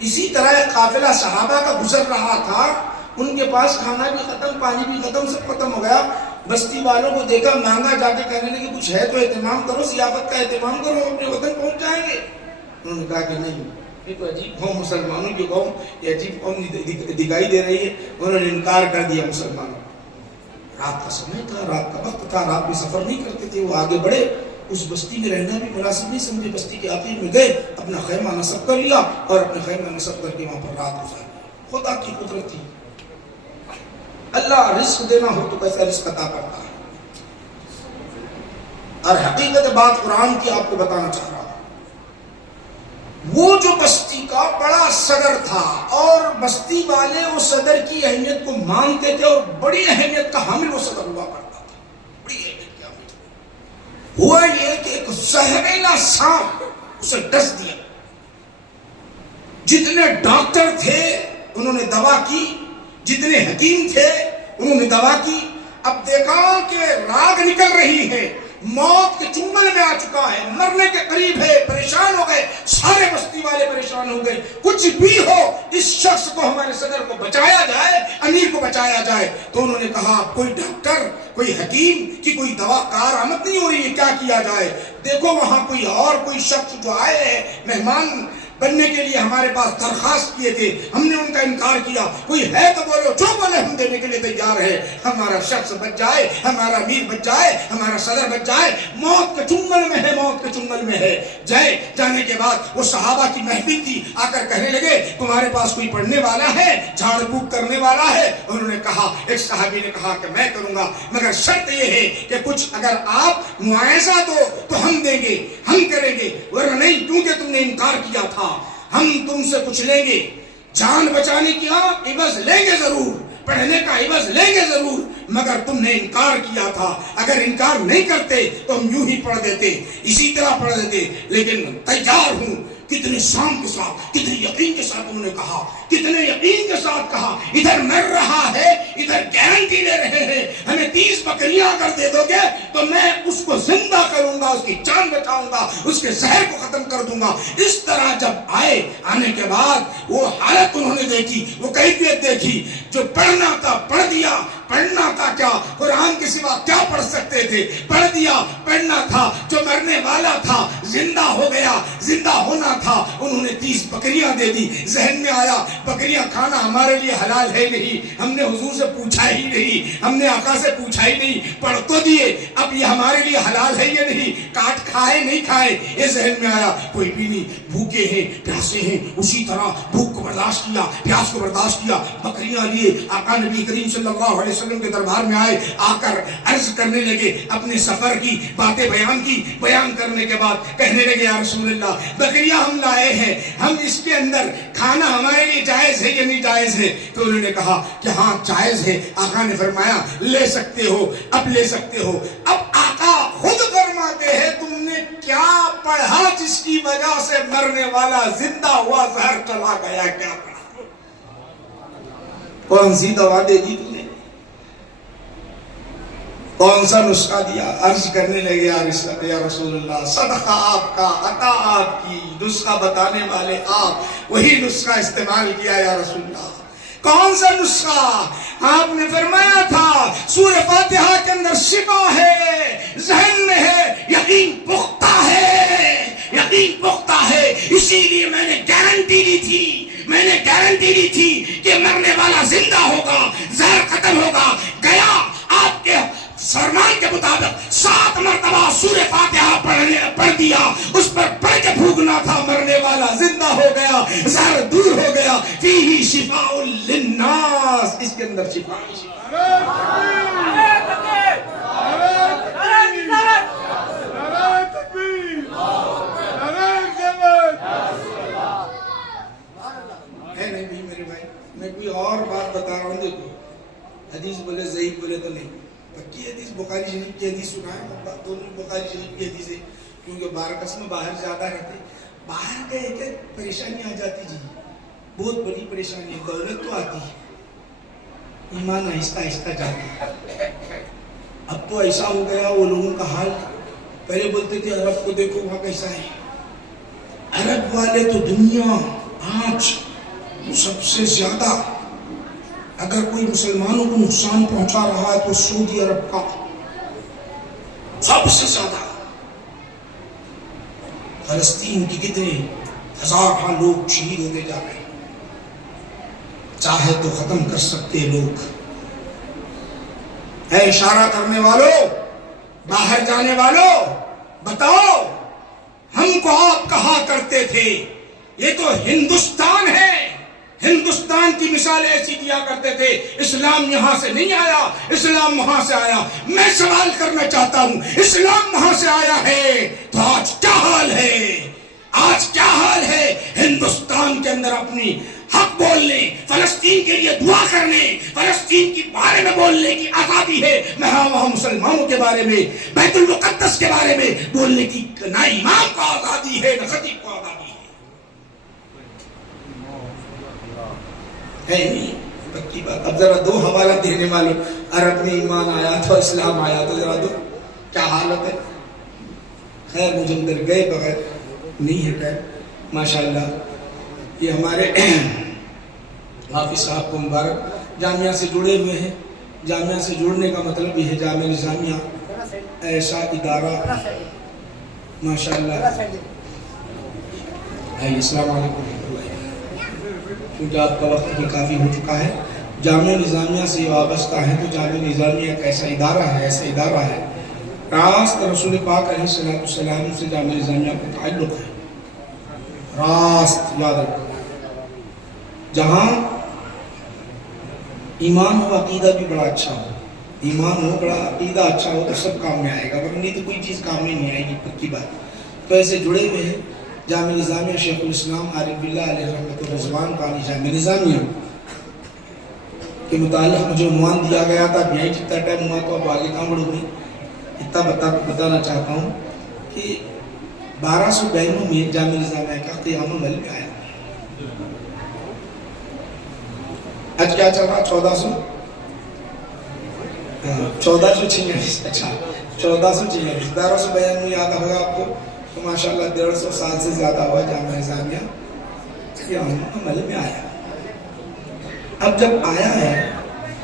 اسی طرح ایک قافلہ صحابہ کا گزر رہا تھا, ان کے پاس کھانا بھی ختم, پانی بھی ختم, سب ختم ہو گیا. بستی والوں کو دیکھا, مانگا, جا کے کہنے لگے کچھ ہے تو اہتمام کرو, ضیافت کا اہتمام کرو, اپنے وطن پہنچ جائیں گے. انہوں نے کہا کہ نہیں, یہ تو عجیب قوم, مسلمانوں کی قوم, یہ عجیب قوم دکھائی دے رہی ہے. انہوں نے انکار کر دیا مسلمانوں. رات کا سمے تھا, رات کا وقت تھا, رات میں سفر نہیں کرتے تھے, وہ آگے بڑھے. اس بستی میں رہنا بھی مناسب نہیں سمجھے, بستی کے آخر میں گئے, اپنا خیمہ نصب کر لیا, اور اپنے خیمہ نصب کر کے وہاں پر رات گزار دی. خدا کی قدرت تھی. اللہ رزق دینا ہو تو کیسا رزق عطا کرتا ہے. اور حقیقت بات قرآن کی آپ کو بتانا چاہ رہا ہوں. وہ جو بستی کا بڑا صدر تھا, اور بستی والے اس صدر کی اہمیت کو مانتے تھے, اور بڑی اہمیت کا حامل وہ صدر ہوا کرتا تھا. بڑی اہمیت کا حامل ہوا یہ کہ ایک زہریلا سانپ اسے ڈس دیا. جتنے ڈاکٹر تھے انہوں نے دوا کی, جتنے حکیم تھے انہوں نے دوا کی. اب دیکھا کہ راگ نکل رہی ہے, موت کے چنگل میں آ چکا ہے, مرنے کے قریب ہے, پریشان ہو گئے, سارے بستی والے پریشان ہو گئے. کچھ بھی ہو اس شخص کو, ہمارے صدر کو بچایا جائے, امیر کو بچایا جائے. تو انہوں نے کہا کوئی ڈاکٹر, کوئی حکیم کی کوئی دوا کار آمد نہیں ہو رہی ہے, کیا کیا جائے. دیکھو وہاں کوئی شخص جو آئے ہیں مہمان بننے کے لیے ہمارے پاس درخواست کیے تھے, ہم نے ان کا انکار کیا. کوئی ہے تو بولو, جو بولے ہم دینے کے لیے تیار ہے. ہمارا شخص بچ جائے, ہمارا امیر بچ جائے, ہمارا صدر بچ جائے. موت کے چنگل میں ہے, موت کے چنگل میں ہے. جانے کے بعد وہ صحابہ کی محفل تھی, آ کر کہنے لگے تمہارے پاس کوئی پڑھنے والا ہے, جھاڑ پھونک کرنے والا ہے. انہوں نے کہا, ایک صحابی نے کہا کہ میں کروں گا, مگر شرط یہ ہے کہ کچھ اگر آپ معاوضہ دو تو ہم دیں گے, ہم کریں گے, ورنہ نہیں, کیونکہ تم نے انکار کیا تھا. ہم تم سے کچھ لیں گے, جان بچانے کی عوض لیں گے ضرور, پڑھنے کا عوض لیں گے ضرور, مگر تم نے انکار کیا تھا. اگر انکار نہیں کرتے تو ہم یوں ہی پڑھ دیتے, اسی طرح پڑھ دیتے, لیکن تیار ہوں. کتنے شام کے ساتھ, کتنے یقین کے ساتھ انہوں نے کہا, کتنے یقین کے ساتھ کہا. ادھر مر رہا ہے, ادھر گارنٹی لے رہے ہیں, ہمیں 30 بکریاں اگر دے دو گے تو میں اس کو زندہ کروں گا, اس کی جان بچاؤں گا, اس کے زہر کو ختم کر دوں گا. اس طرح جب آنے کے بعد وہ حالت انہوں نے دیکھی, وہ کیفیت دیکھی. جو پڑھنا تھا پڑھ دیا, پڑھنا تھا کیا, قرآن کے سوا کیا پڑھ سکتے تھے, پڑھ دیا. پڑھنا تھا, جو مرنے والا زندہ ہونا تھا انہوں نے 30 بکریاں دے دی. ذہن میں آیا بکریاں کھانا ہمارے لیے حلال ہے نہیں, ہم نے حضور سے پوچھا ہی نہیں, ہم نے آقا سے پوچھا ہی نہیں, پڑھ تو دیے, اب یہ ہمارے لیے حلال ہے یا نہیں, کاٹ کھائے نہیں کھائے. یہ ذہن میں آیا. کوئی بھی نہیں, بھوکے ہیں پیاسے ہیں, اسی طرح بھوک کو برداشت کیا, پیاس کو برداشت کیا, بکریاں لیے آقا نبی کریم صلی اللہ علیہ وسلم کے دربار میں آئے. آ کر عرض کرنے لگے, اپنے سفر کی باتیں بیان کی. بیان کرنے کے بعد کہنے لگے یا رسول اللہ بکریاں ہم لائے ہیں, ہم اس کے اندر کھانا ہمارے لیے جائز ہے یا نہیں جائز ہے؟ تو انہوں نے کہا کہ ہاں جائز ہے. آقا نے فرمایا لے سکتے ہو, اب لے سکتے ہو. اب آقا خود فرماتے ہیں تم نے کیا پڑھا جس کی وجہ سے مرنے والا زندہ ہوا, زہر چلا گیا, کیا پڑھا؟ کون سی دوا دے دی تم نے, کون سا نسخہ دیا؟ عرض کرنے لگے یا رسول اللہ صدقہ آپ کا, عطا آپ کی, نسخہ بتانے والے آپ, وہی نسخہ استعمال کیا یا رسول اللہ. کون سا نسخہ؟ آپ نے فرمایا تھا سورہ فاتحہ کے اندر شفا ہے, ذہن میں ہے, یقین پختہ ہے, یقین پختہ ہے. اسی لیے میں نے گارنٹی لی تھی کہ مرنے والا زندہ ہوگا, زہر ختم ہوگا. گیا آپ کے فرمان کے مطابق 7 مرتبہ سورہ فاتحہ پڑھ دیا, اس پر پڑھ کے پھونکنا تھا, مرنے والا زندہ ہو گیا, زہر دور ہو گیا. فیہ شفاء للناس, اس کے اندر شفا ہے. نہیں میرے بھائی, میں کوئی اور بات بتا رہا ہوں. دیکھو حدیث بولے ضعیف بولے تو نہیں, پکی حدیث بخاری شریف کی حدیث سنائے, دونوں بخاری شریف کی حدیث ہے. کیونکہ بارکس میں باہر زیادہ رہتے, باہر گئے کہ پریشانی آ جاتی جی, بہت بڑی پریشانی ہے. دولت تو آتی ہے, ایمان آہستہ آہستہ جاتا. اب تو ایسا ہو گیا وہ لوگوں کا حال, پہلے بولتے تھے عرب کو دیکھو وہاں کیسا ہے. عرب والے تو دنیا آج سب سے زیادہ اگر کوئی مسلمانوں کو نقصان پہنچا رہا ہے تو سعودی عرب کا سب سے زیادہ. فلسطین کی کتنے ہزار لوگ شہید ہوتے جا رہے ہیں, چاہے تو ختم کر سکتے لوگ. اے اشارہ کرنے والوں, باہر جانے والوں, بتاؤ ہم کو آپ کہا کرتے تھے یہ تو ہندوستان ہے, ہندوستان کی مثالیں ایسی دیا کرتے تھے, اسلام یہاں سے نہیں آیا, اسلام وہاں سے آیا. میں سوال کرنا چاہتا ہوں, اسلام وہاں سے آیا ہے تو آج کیا حال ہے, آج کیا حال ہے؟ ہندوستان کے اندر اپنی حق بولنے, فلسطین کے لیے دعا کرنے, فلسطین کے بارے میں بولنے کی آزادی ہے. وہاں مسلمانوں کے بارے میں, بیت المقدس کے بارے میں بولنے کی نہ امام کو آزادی ہے نہ خطیب کو آزادی ہے نہیں. پکی بات. اب ذرا دو حوالہ دینے والوں, عرب میں ایمان آیا تو اسلام آیا تو ذرا دو کیا حالت ہے. خیر مجھے اندر گئے بغیر نہیں ہے خیر ماشاءاللہ. یہ ہمارے حافظ صاحب کو مبارک, جامعہ سے جڑے ہوئے ہیں. جامعہ سے جڑنے کا مطلب یہ ہے جامعہ نظامیہ ایسا ادارہ ماشاءاللہ. السلام علیکم. کیونکہ آپ کا وقت بھی کافی ہو چکا ہے. جامعہ نظامیہ سے وابستہ ہیں تو جامعہ نظامیہ ایک ایسا ادارہ ہے, ایسا ادارہ ہے راست رسول پاک علیہ السلام سے جامعہ نظامیہ کو تعلق ہے. راست یاد رکھو, جہاں ایمان ہو, عقیدہ بھی بڑا اچھا ہو, ایمان ہو, بڑا عقیدہ اچھا ہو تو سب کام میں آئے گا, ورنہ تو کوئی چیز کام میں نہیں آئے گی. پکی بات. تو ایسے جڑے ہوئے ہیں جامعہ نظامیہ شیخ الاسلام عارف باللہ علیہ رحمۃ الرضوان بانی جامعہ نظامیہ کے متعلق مجھے عنوان دیا گیا تھا. یہی جتنا ٹائم ہوا تو اب آگے کہاں بڑھوں گی, اتنا بتانا چاہتا ہوں کہ 1292 میں جامعہ نظامیہ کا قیام عمل میں آیا. آج کیا چل رہا, 1446. اچھا 1446. 1292 میں یاد ہوگا آپ کو تو ماشاءاللہ 150 سال سے زیادہ ہوا جامعہ نظامیہ قیام عمل میں آیا. اب جب آیا ہے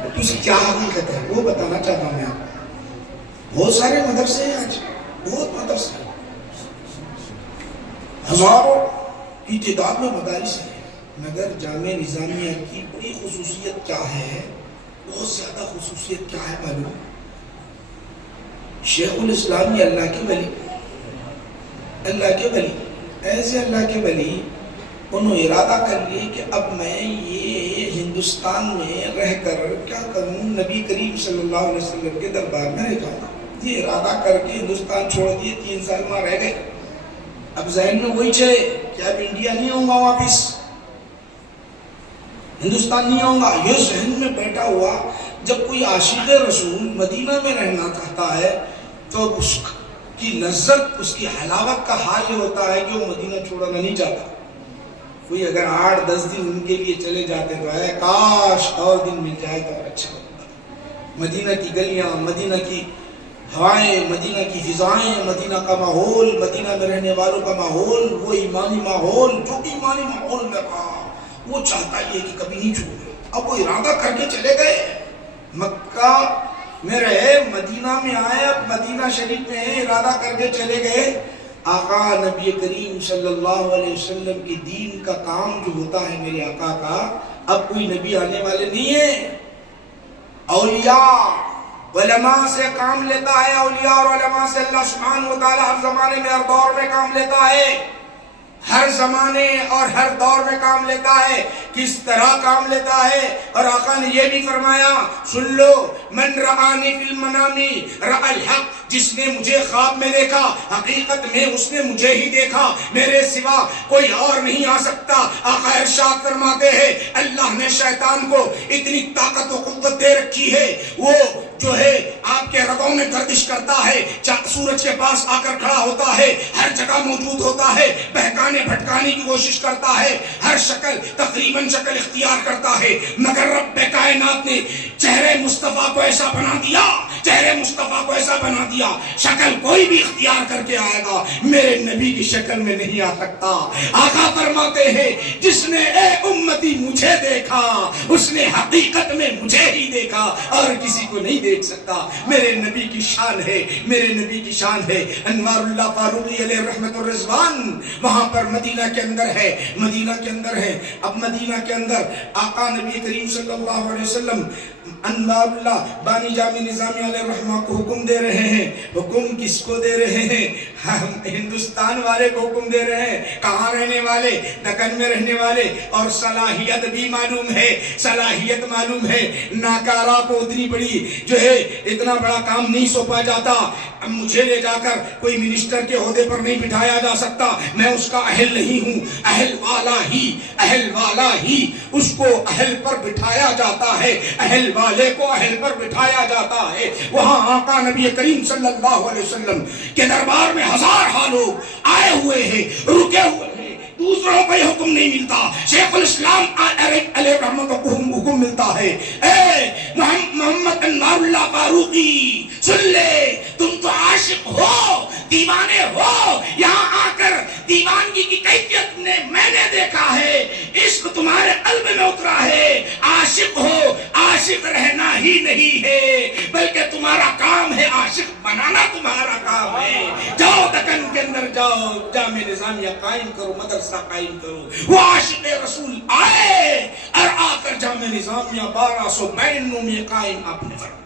تو اس کی کیا حقیقت ہے وہ بتانا چاہتا ہوں میں آپ کو. بہت سارے مدرسے ہیں آج, بہت مدرسے. ہزاروں کی تعداد میں مدارس ہیں، مگر جامعہ نظامیہ کی بڑی خصوصیت کیا ہے، بہت زیادہ خصوصیت کیا ہے معلوم؟ شیخ الاسلام یہ اللہ کے ولی، اللہ کے ولی، ایسے اللہ کے ولی انہوں ارادہ کر لیے کہ اب میں یہ ہندوستان میں رہ کر کیا کروں، نبی کریم صلی اللہ علیہ وسلم کے دربار میں رہ جاؤں. یہ ارادہ کر کے ہندوستان چھوڑ دیے، 3 سال وہاں رہ گئے. اب ذہن میں وہی چھے کہ اب انڈیا نہیں ہوں گا، واپس ہندوستان نہیں ہوں گا. یہ ذہن میں بیٹھا ہوا جب کوئی عاشق رسول مدینہ میں رہنا چاہتا ہے تو اس کی لذت، اس کی حلاوت کا حال یہ ہوتا ہے کہ وہ مدینہ چھوڑنا نہیں چاہتا. کوئی اگر 8-10 دن ان کے لیے چلے جاتے تو ہے کاش اور دن مل جائے تو اچھا ہوتا. مدینہ کی گلیاں، مدینہ کی ہوائیں، مدینہ کی فضائیں، مدینہ کا ماحول، مدینہ میں رہنے والوں کا ماحول، وہ ایمانی ماحول جو ایمانی ماحول میں رہا، وہ چاہتا یہ کہ کبھی نہیں چھوڑے. اب وہ ارادہ کر کے چلے گئے، مکہ میں رہے، مدینہ میں آئے، اب مدینہ شریف میں ارادہ کر کے چلے گئے. آقا نبی کریم صلی اللہ علیہ وسلم کی دین کا کام جو ہوتا ہے میرے آقا کا، اب کوئی نبی آنے والے نہیں ہے. اولیاء علماء سے کام لیتا ہے، اولیاء اور علماء سے اللہ سبحانہ و تعالی ہر زمانے میں ہر دور میں کام لیتا ہے، ہر زمانے اور ہر دور میں کام لیتا ہے. کس طرح کام لیتا ہے؟ اور آقا نے یہ بھی فرمایا، سن لو، من رآنی فی المنام رأى الحق، جس نے مجھے خواب میں دیکھا حقیقت میں اس نے مجھے ہی دیکھا، میرے سوا کوئی اور نہیں آ سکتا. آقا ارشاد فرماتے ہیں اللہ نے شیطان کو اتنی طاقت و قوت دے رکھی ہے، وہ جو ہے آپ کے رگوں میں گردش کرتا ہے، سورج کے پاس آ کر کھڑا ہوتا ہے، ہر جگہ موجود ہوتا ہے، بہکانے بھٹکانے کی کوشش کرتا ہے، ہر شکل تقریباً شکل اختیار کرتا ہے. مگر رب کائنات نے چہرے مصطفیٰ کو ایسا بنا دیا، چہرے مصطفیٰ کو ایسا بنا دیا، شکل کوئی بھی اختیار کر کے آئے گا میرے نبی کی شکل میں نہیں آ سکتا. آقا فرماتے ہیں جس نے اے امتی مجھے دیکھا اس نے حقیقت میں مجھے ہی دیکھا اور کسی کو نہیں دیکھ سکتا. میرے نبی کی شان ہے، میرے نبی کی شان ہے. انوار اللہ فاروقی علیہ رحمت الرضوان وہاں پر مدینہ کے اندر ہے، مدینہ کے اندر ہے. اب مدینہ کے اندر آقا نبی کریم صلی اللہ علیہ وسلم انوار اللہ بانی جامع نظامیہ علیہ رحمہ کو حکم دے رہے ہیں. حکم کس کو دے رہے ہیں؟ ہم ہندوستان والے کو حکم دے رہے ہیں. کہاں رہنے والے؟ دکن میں رہنے والے. اور صلاحیت بھی معلوم ہے، صلاحیت معلوم ہے. ناکارہ کو اتنی بڑی جو ہے اتنا بڑا کام نہیں سونپا جاتا. اب مجھے لے جا کر کوئی منسٹر کے عہدے پر نہیں بٹھایا جا سکتا، میں اس کا اہل نہیں ہوں. اہل والا ہی اس کو اہل پر بٹھایا جاتا ہے، اہل والے کو اہل پر بٹھایا جاتا ہے. وہاں آقا نبی کریم صلی اللہ علیہ وسلم کے دربار میں ہزارہ لوگ آئے ہوئے ہیں، رکے ہوئے ہیں، دوسروں کو یہ حکم نہیں ملتا. شیخ الاسلام علیہ رحمت کو حکم ملتا ہے، اے محمد انوار اللہ فاروقی سن لے، تم تو عاشق ہو، دیوانے ہو. یہاں آ کر دیوانگی کی کیفیت میں نے دیکھا ہے، عشق تمہارے قلب میں اترا ہے. عاشق ہو، عاشق رہنا ہی نہیں ہے بلکہ تمہارا کام ہے عاشق بنانا، تمہارا کام ہے. جاؤ دکن کے اندر جاؤ، جامع نظامیہ قائم کرو، مدرسہ قائم کرو. وہ عاشق رسول آئے اور آ کر جامع نظامیہ 1292 میں قائم آپ نے فرمایا.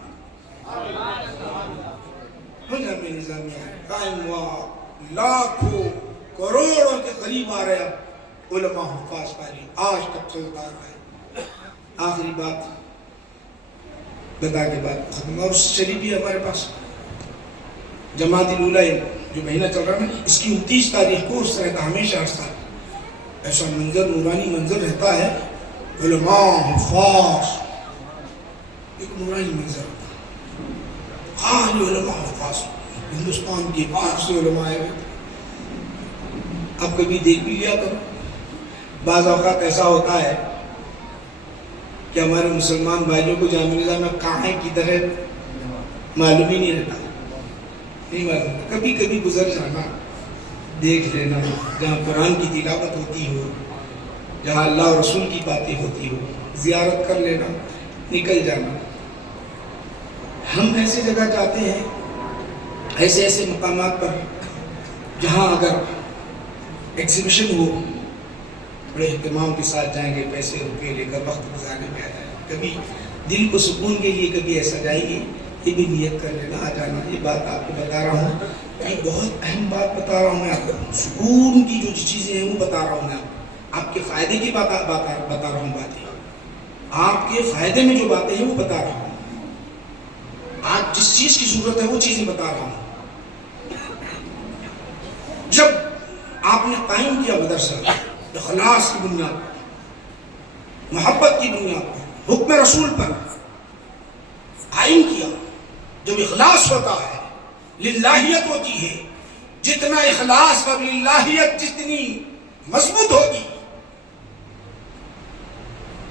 جامع نظامیہ قائم ہوا، لاکھوں کروڑوں کے قریب آ رہے علماء حفاظ پاری، آج تک چلتا رہا ہے. آخری بات بتا کے بعد ختم. اور چلی بھی ہمارے پاس جماعت الاولیاء جو مہینہ چل رہا ہے نا، اس کی 29 تاریخ کو اس طرح کا ہمیشہ ہر سال ایسا منظر، نورانی منظر رہتا ہے. علماء حفاظ ایک نورانی منظر ہوتا ہے، خالی علماء حفاظ ہندوستان کے باہر سے علماء آئے ہوئے. آپ کبھی دیکھ بھی لیا کرو. بعض اوقات ایسا ہوتا ہے کہ ہمارے مسلمان بھائیوں کو جامع نظامیہ میں کہاں کدھر ہے معلوم ہی نہیں رہتا، نہیں معلوم. کبھی کبھی گزر جانا، دیکھ لینا، جہاں قرآن کی تلاوت ہوتی ہو، جہاں اللہ اور رسول کی باتیں ہوتی ہو، زیارت کر لینا، نکل جانا. ہم ایسی جگہ جاتے ہیں، ایسے مقامات پر جہاں اگر ایگزیبیشن ہو، بڑے اہتمام کے ساتھ جائیں گے، پیسے روپے لے کر وقت گزارنے میں آ جائیں گے، کبھی دل کو سکون کے لیے کبھی ایسا جائیں گے، یہ بھی نیت کر لینا آ جانا. یہ بات آپ کو بتا رہا ہوں، ایک بہت اہم بات بتا رہا ہوں میں آپ کو، سکون کی جو چیزیں ہیں وہ بتا رہا ہوں میں آپ کے فائدے کی بتا رہا ہوں باتیں، آپ کے فائدے میں جو باتیں ہیں وہ بتا رہا ہوں، آپ جس چیز کی ضرورت ہے وہ چیزیں بتا رہا ہوں. جب آپ نے قائم کیا مدرسہ اخلاص کی بنیاد پر، محبت کی بنیاد پر، حکم رسول پر قائم کیا، جب اخلاص ہوتا ہے، للہیت ہوتی ہے، جتنا اخلاص اور للہیت جتنی مضبوط ہوگی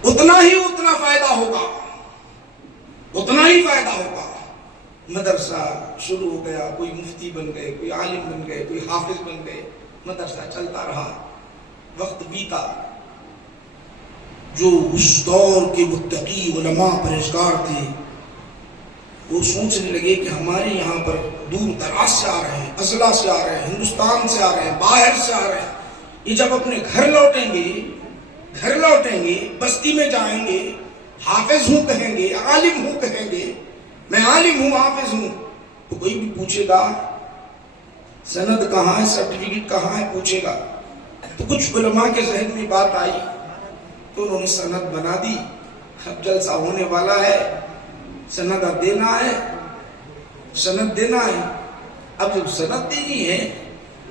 اتنا فائدہ ہوگا، اتنا ہی فائدہ ہوگا. مدرسہ شروع ہو گیا، کوئی مفتی بن گئے، کوئی عالم بن گئے، کوئی حافظ بن گئے، مدرسہ چلتا رہا، وقت بیتا. جو اس دور کے متقی علماء پرہیزگار تھے وہ سوچنے لگے کہ ہمارے یہاں پر دور دراز سے آ رہے ہیں، اضلاع سے آ رہے ہیں، ہندوستان سے آ رہے ہیں، باہر سے آ رہے ہیں، یہ جب اپنے گھر لوٹیں گے، بستی میں جائیں گے، حافظ ہوں کہیں گے، عالم ہوں کہیں گے، میں عالم ہوں، حافظ ہوں، تو کوئی بھی پوچھے گا سند کہاں ہے، سرٹیفکیٹ کہاں ہے، پوچھے گا. تو کچھ علماء کے ذہن میں بات آئی تو انہوں نے سند بنا دی. اب جلسہ ہونے والا ہے، سند دینا ہے. اب جب سند دینی ہے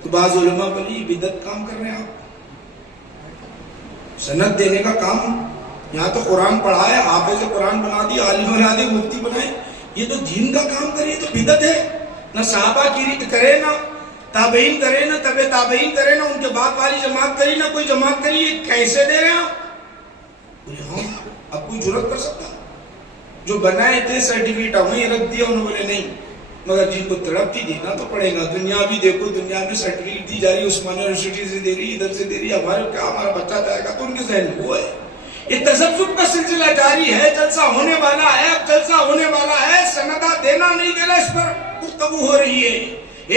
تو بعض علماء پر یہ بدعت کام کر رہے ہیں. آپ سند دینے کا کام، یہاں تو قرآن پڑھا ہے، حافظ قرآن بنا دی، عالم بنا دی، مفتی بنائے، یہ تو دین کا کام کرے تو بدعت ہے. نہ صحابہ کی کرے، نہ تابعین کرے، نہ تبع تابعین کرے، نہ ان کے بعد والی جماعت کری، نہ کوئی جماعت کری. یہ کیسے دے رہے ہیں آپ؟ اب کوئی جرات کر سکتا؟ جو بنائے تھے سرٹیفکیٹ وہیں رکھ دیا، انہوں نے نہیں، مگر جن کو تڑپتی دینا تو پڑے گا. دنیا بھی دیکھو، دنیا میں سرٹیفکیٹ دی جا رہی ہے، عثمانیہ یونیورسٹی سے دے رہی، ادھر سے دے رہی، ہمارا بچہ جائے گا تو ان کے ذہن وہ ہے. یہ تذبذب کا سلسلہ جاری ہے. جلسہ ہونے والا ہے، اب جلسہ ہونے والا ہے، سندہ دینا نہیں دینا اس پر گفتگو ہو رہی ہے.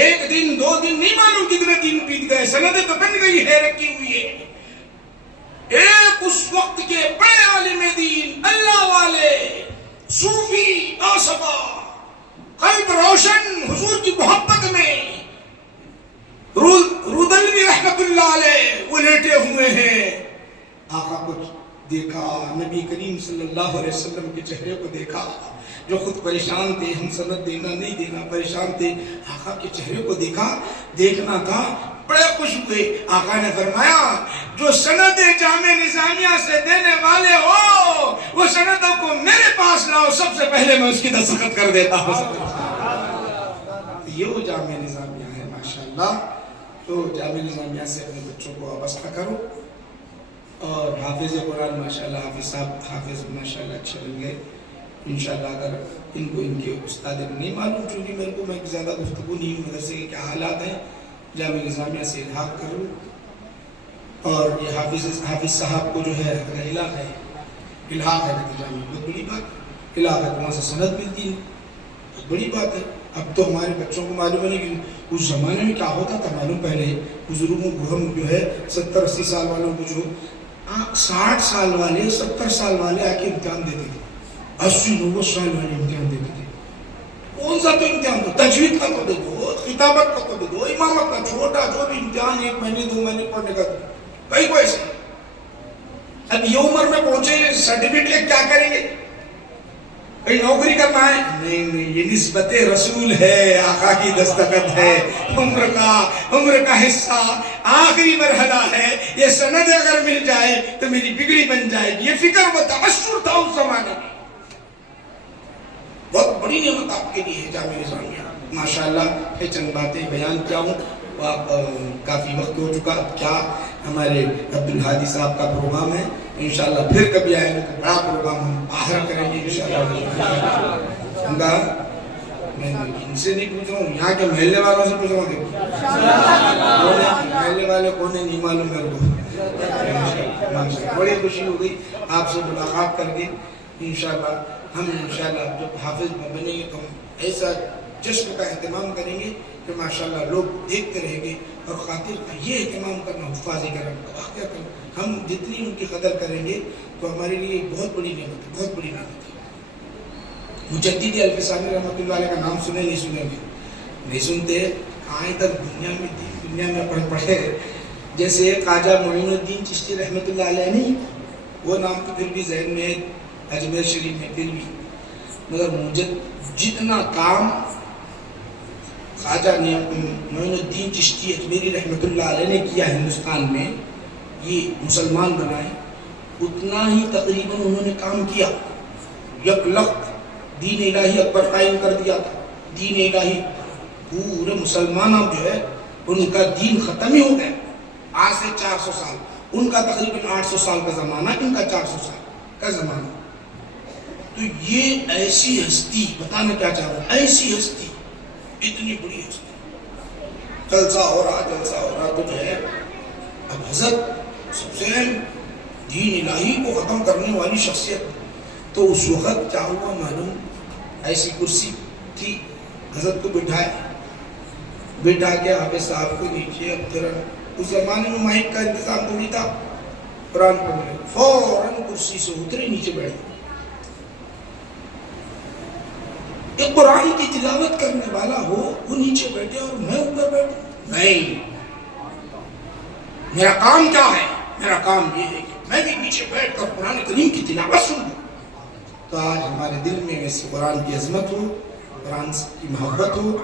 ایک دن 2 دن نہیں معلوم کتنے دن بیت گئے، سندیں تو بن گئی ہے، رکھی ہوئی ہے. ایک اس وقت کے بڑے عالم دین، اللہ والے، صوفی، باصفا، قلب روشن، حضور کی محبت میں، رودلوی رحمت اللہ علیہ، وہ لیٹے ہوئے ہیں. آقا کو دیکھا، نبی کریم صلی اللہ علیہ وسلم کے چہرے کو دیکھا، جو خود پریشان تھے، ہم سند دینا نہیں دینا پریشان تھے. آقا کے چہرے کو دیکھنا تھا، بڑے خوش ہوئے. آقا نے فرمایا جو سند جامع نظامیہ سے دینے والے ہو وہ سندوں کو میرے پاس لاؤ، سب سے پہلے میں اس کی دستخط کر دیتا ہوں. یہ وہ جامع نظامیہ ہے ماشاءاللہ. تو جامع نظامیہ سے اپنے بچوں کو وابستہ کرو. اور حافظ قرآن ماشاءاللہ، حافظ ماشاءاللہ اچھے بن گئے انشاءاللہ. اگر ان کو ان کے استاد نہیں معلوم، چونکہ میرے کو میں زیادہ گفتگو نہیں، مدرسے کے کیا حالات ہیں، جامع نظامیہ سے الحاق کروں. اور یہ حافظ صاحب کو جو ہے الحاق ہے نتیجہ میں بہت بڑی بات. الحاق ہے، وہاں سے سند ملتی ہے، بہت بڑی بات ہے. اب تو ہمارے بچوں کو معلوم ہے کہ اس زمانے میں کیا ہوتا تھا معلوم. پہلے بزرگوں کو ہم جو ہے 70-80 سال والوں کو جو 60 سال والے 70 سال والے آ کے امتحان دیتے تھے، 80-90 سال والے امتحان دیتے تھے. کون سا تو امتحان دو، تجوید کا تو دے دو، خطابت کا تو دے دو، امامت کا، چھوٹا جو بھی امتحان 1 مہینے 2 مہینے پڑھنے کا کئی کو ایسے. اب یہ عمر میں پہنچے، سرٹیفکیٹ لے کیا کریں گے؟ کہیں نوکری کرنا ہے؟ نہیں، یہ نسبت رسول ہے، آقا کی دستخط ہے، عمر کا حصہ، آخری مرحلہ ہے. یہ سند اگر مل جائے تو میری بگڑی بن جائے گی. یہ فکر و تعشر تھا اس زمانے میں. بہت بڑی نعمت آپ کے لیے ہے جامع نظامیہ ماشاءاللہ. یہ چند باتیں بیان کیا ہوں، کافی وقت ہو چکا. اب کیا ہمارے عبدالہادی صاحب کا پروگرام ہے، انشاءاللہ پھر کبھی آئیں گے تو بڑا پروگرام ہم باہر کریں گے انشاءاللہ. میں ان سے نہیں پوچھ رہا ہوں، یہاں کے محلے والوں سے پوچھ رہا ہوں. محلے والے کون ہے نہیں معلوم میرے کو. بڑی خوشی ہو گئی آپ سے ملاقات کر کے. انشاءاللہ ہم انشاءاللہ جب حافظ بنیں گے تو ہم ایسا جشن کا اہتمام کریں گے کہ ماشاءاللہ لوگ دیکھتے رہیں گے اور خاطر کا یہ اہتمام کرنا حفاظ کرم کا واقعہ کرنا، ہم جتنی ان کی قدر کریں گے تو ہمارے لیے بہت بڑی نعمت ہے، بہت بڑی نعمت ہے۔ مجدد الفسانی رحمۃ اللہ علیہ کا نام سنے نہیں سنے گے؟ نہیں سنتے؟ آئیں تک دنیا میں پڑھے جیسے خواجہ معین الدین چشتی رحمۃ اللہ علیہ نہیں، وہ نام تو پھر بھی ذہن میں اجمیر شریف میں پھر بھی، مگر جتنا کام خواجہ معین الدین چشتی اجمیری رحمۃ اللہ علیہ نے کیا ہندوستان میں، یہ مسلمان بنائے، اتنا ہی تقریباً انہوں نے کام کیا۔ یک لخت دین الہی اکبر قائم کر دیا تھا، دین الہی پورے مسلمانوں جو ہے ان کا دین ختم ہی ہو گیا آج سے 400 سال، ان کا تقریباً 800 سال کا زمانہ، ان کا 400 سال کا زمانہ۔ تو یہ ایسی ہستی، بتانا کیا چاہ رہا ہوں، ایسی ہستی، اتنی بڑی ہستی، جلسہ ہو رہا تو جو ہے اب حضرت سب سے دین الہی کو ختم کرنے والی شخصیت، تو اس وقت کیا ہوا معلوم، ایسی کرسی تھی، حضرت کو بٹھا کے حافظ صاحب کو نیچے، اب پھر اس زمانے میں مائک کا انتظام تھوڑی تھا، قرآن پڑھنے فوراً کرسی سے اترے نیچے بیٹھ گئے۔ ایک قرآن کی تلاوت کرنے والا ہو وہ نیچے بیٹھے اور میں اوپر بیٹھوں؟ نہیں، میرا کام کیا ہے؟ میرا کام یہ ہے کہ میں بھی نیچے بیٹھ کر قرآن کریم کی تلاوت سنوں۔ تو آج ہمارے دل میں ویسے قرآن کی عظمت ہو، قرآن کی محبت ہو،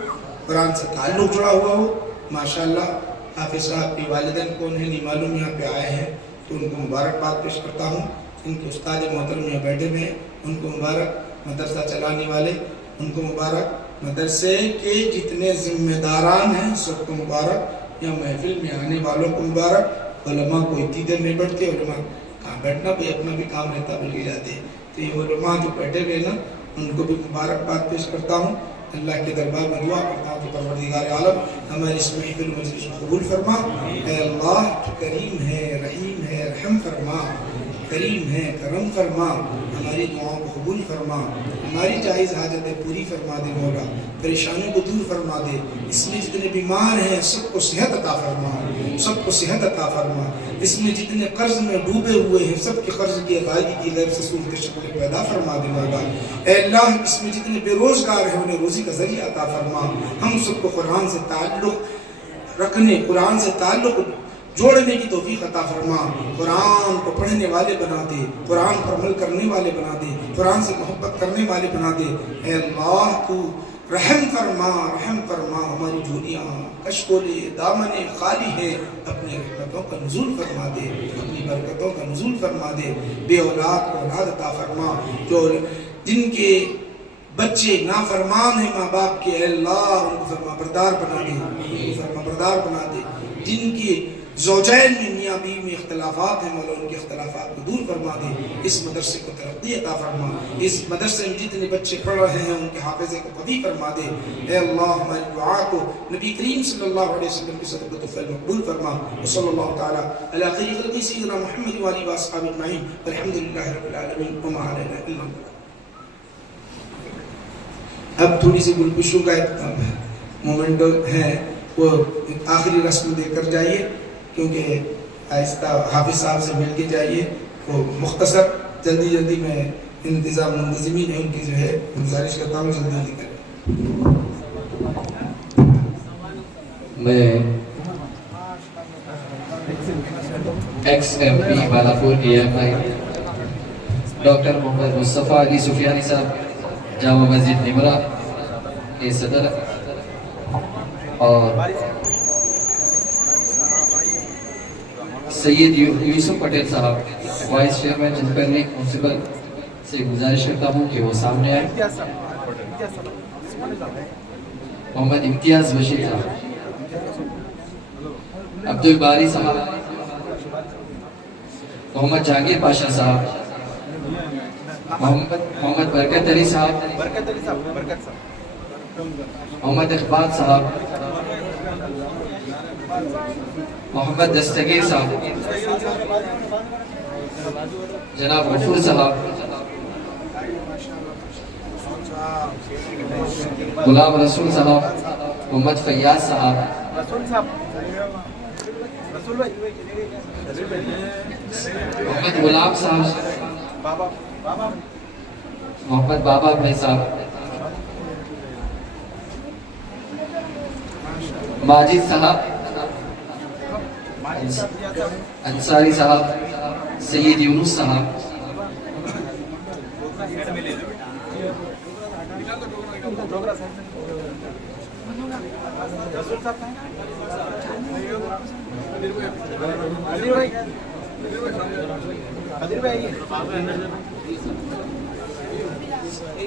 قرآن سے تعلق جڑا ہوا ہو، ماشاءاللہ۔ حافظ صاحب کے والدین کو انہیں نہیں معلوم یہاں پہ آئے ہیں تو ان کو مبارکباد پیش کرتا ہوں۔ ان کے استاد محترم یہاں بیٹھے ہوئے ہیں، ان کو مبارک، مدرسہ چلانے والے ان کو مبارک، مدرسے کے جتنے ذمہ داران ہیں سب کو مبارک، یہاں محفل میں آنے والوں کو مبارک۔ علماء کو اتنی دیر نہیں بیٹھتے، علماء کہاں بیٹھنا، کوئی اپنا بھی کام رہتا بلکہ جاتے، تو یہ علماء جو بیٹھے ہوئے نا ان کو بھی مبارکباد پیش کرتا ہوں۔ اللہ کے دربار میں دعا کرتا ہوں کہ پروردگار عالم ہماری اس محفل مجلس کو قبول فرما۔ اے اللہ تو کریم ہے، رحیم ہے، رحم فرما، کریم ہے، کرم فرما، ہماری دعاؤں کو قبول فرما، ہماری جائز حاجتیں پوری فرما دے مولا، پریشانیوں کو دور فرما دے۔ اس میں جتنے بیمار ہیں سب کو صحت عطا فرما، سب کو صحت عطا فرما۔ اس میں جتنے قرض میں ڈوبے ہوئے ہیں سب کے قرض کی ادائیگی کی غیر سے صورت شکل پیدا فرما دے مولا۔ اے اللہ اس میں جتنے بے روزگار ہیں انہیں روزی کا ذریعہ عطا فرما۔ ہم سب کو قرآن سے تعلق رکھنے، قرآن سے تعلق جوڑنے کی توفیق عطا فرما۔ قرآن کو پڑھنے والے بنا دے، قرآن پر عمل کرنے والے بنا دے، قرآن سے محبت کرنے والے بنا دے۔ اے اللہ تو رحم فرما، رحم فرما، ہماری جھولیاں کشکولے دامن خالی ہے، اپنے رحمتوں کا نزول فرما دے، اپنی برکتوں کا نزول فرما دے۔ بے اولاد کو اولاد عطا فرما، جو جن کے بچے نافرمان ہیں ماں باپ کے، اے اللہ ان کو فرما بردار بنا دے، ان کو فرما بردار بنا دے۔ جن کی زوجین میں میاں بیوی میں اختلافات ہیں مولا ان کے اختلافات کو دور فرما دے۔ اس مدرسے کو ترقی عطا فرما، اس مدرسے میں جتنے بچے پڑھ رہے ہیں ان کے حافظے کو قوی فرما دے۔ اے اللہ ہماری دعا کو نبی کریم صلی اللہ علیہ وسلم کی صدقۃ الفضل مقبول فرما۔ وصلی اللہ تعالی علی خیر خلق سیدنا محمد و آلہ و اصحابہ اجمعین والحمد للہ رب العالمین وما علینا الا البلاغ۔ اب تھوڑی سی گلگشوں کا ایک مومنٹ ہے، وہ آخری رسم دے کر جائیے، کیونکہ آہستہ حافظ صاحب سے مل کے جائیے۔ وہ مختصر جلدی میں انتظام منتظمین ہیں ان کی جو ہے گزارش کرتا ہوں جلدی کریں۔ میں ایکس ایم پی بالاپور کے ایم آئی ڈاکٹر محمد مصطفیٰ علی سفیانی صاحب جامع مسجد نمرہ کے صدر اور سید یوسف پٹیل صاحب وائس چیئرمین جنپل میونسپل سے گزارش کرتا ہوں کہ وہ سامنے آئے۔ محمد امتیاز بشیر صاحب، عبدالباری صاحب، محمد جہانگیر پاشا صاحب، محمد برکت علی صاحب، محمد اقبال صاحب، محمد دستگیر صاحب، جناب غفور صاحب، غلام رسول صاحب، محمد فیاض صاحب، محمد غلام صاحب، محمد بابا بھائی صاحب، ماجد صاحب، انصاری صاحب، سید یونس صاحب،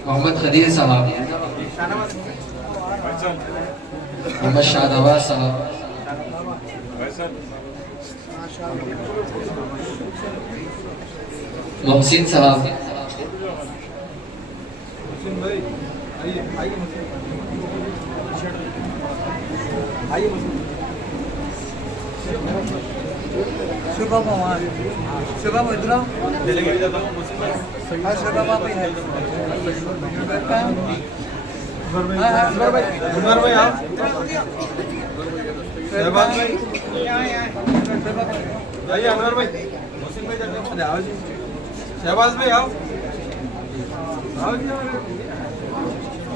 محمد خدیر صاحب، محمد شادواز صاحب، محسن صاحب، شباب ادھر آؤ. ہاں شباب آپ ہی ہیں. انور بھائی آؤ. شہباز بھائی آئیے. انور بھائی آؤ جی. شہباز بھائی آؤ.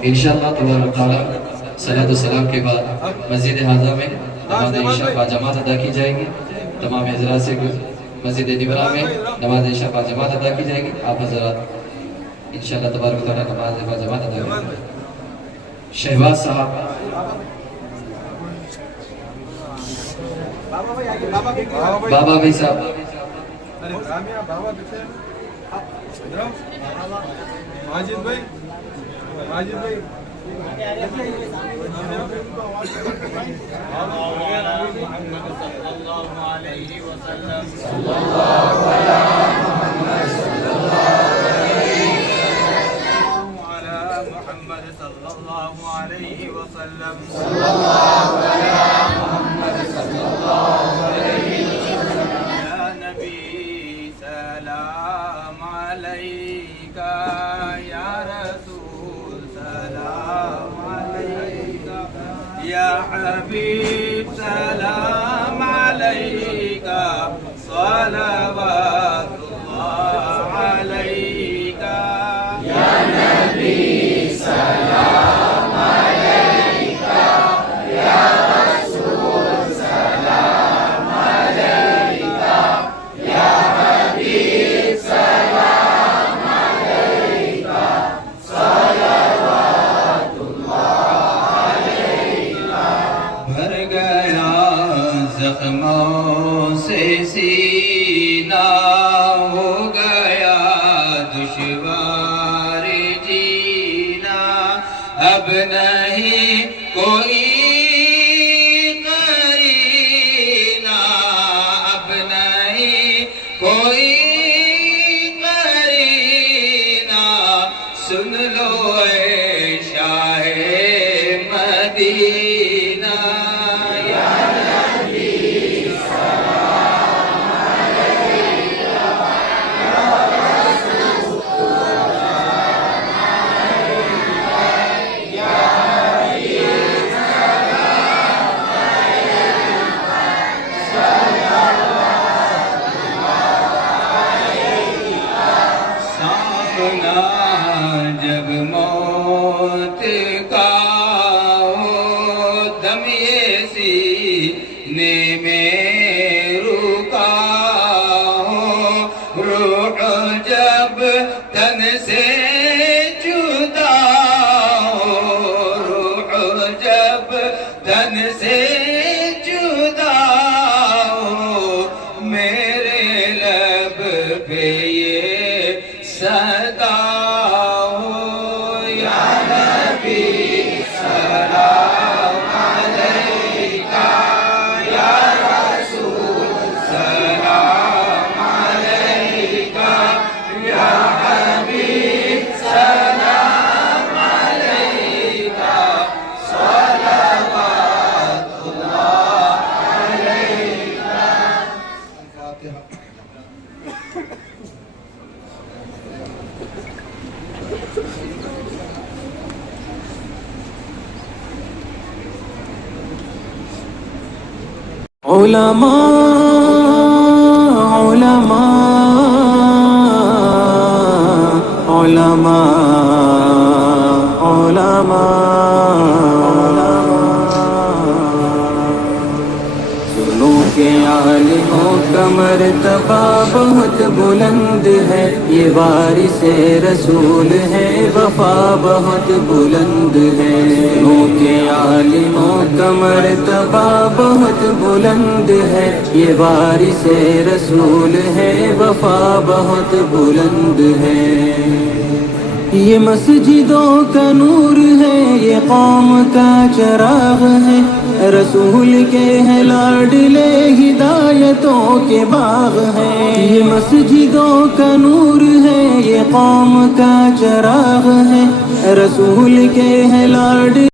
انشاءاللہ تبارک تعالیٰ صلاۃ و سلام کے بعد مسجد حاضرہ میں نماز عشاء باجماعت ادا کی جائے گی. تمام حضرات سے مسجد نمرہ میں نماز عشاء باجماعت ادا کی جائے گی. آپ حضرات انشاءاللہ تبارک تعالیٰ نماز باجماعت ادا کریں. شہباز صاحب، بابا بھائی صاحب، ماجد بھائی. ماجد بھائی یا حبیب سلام علیک صلوات اللہ علیک یا نبی سلام علیک یا رسول سلام علیک یا حبیب سلام علیک صلوات بھر گیا زخموں سے سینہ ہو گیا دشوار جینا اب نہیں کوئی قرینہ اب نہیں کوئی قرینہ سن لو اے شاہ مدینہ یا نبی سلام علیک یا رسول سلام علیک یا حبیب سلام علیک صلوات اللہ علیک. جب موت کا ہو دم یہ سینے میں رکا ہو روح جب تن سے جدا ہو روح جب تن سے جدا ہو میرے لب پہ یہ صدا ہو یا نبی سلام علیک یا رسول سنو کہ عالموں کا مرتبہ بہت بلند ہے، یہ وارث رسول ہے، وفا بہت بلند ہے۔ سنو کہ عالموں کا مرتبہ بہت بلند ہے، یہ وارث رسول ہے، وفا بہت بلند ہے۔ یہ مسجدوں کا نور ہے، یہ قوم کا چراغ ہے، رسول کے ہیں لاڈلے، ہدایتوں کے باغ ہیں۔ یہ مسجدوں کا نور ہے، یہ قوم کا چراغ ہے، رسول کے ہیں لاڈلے۔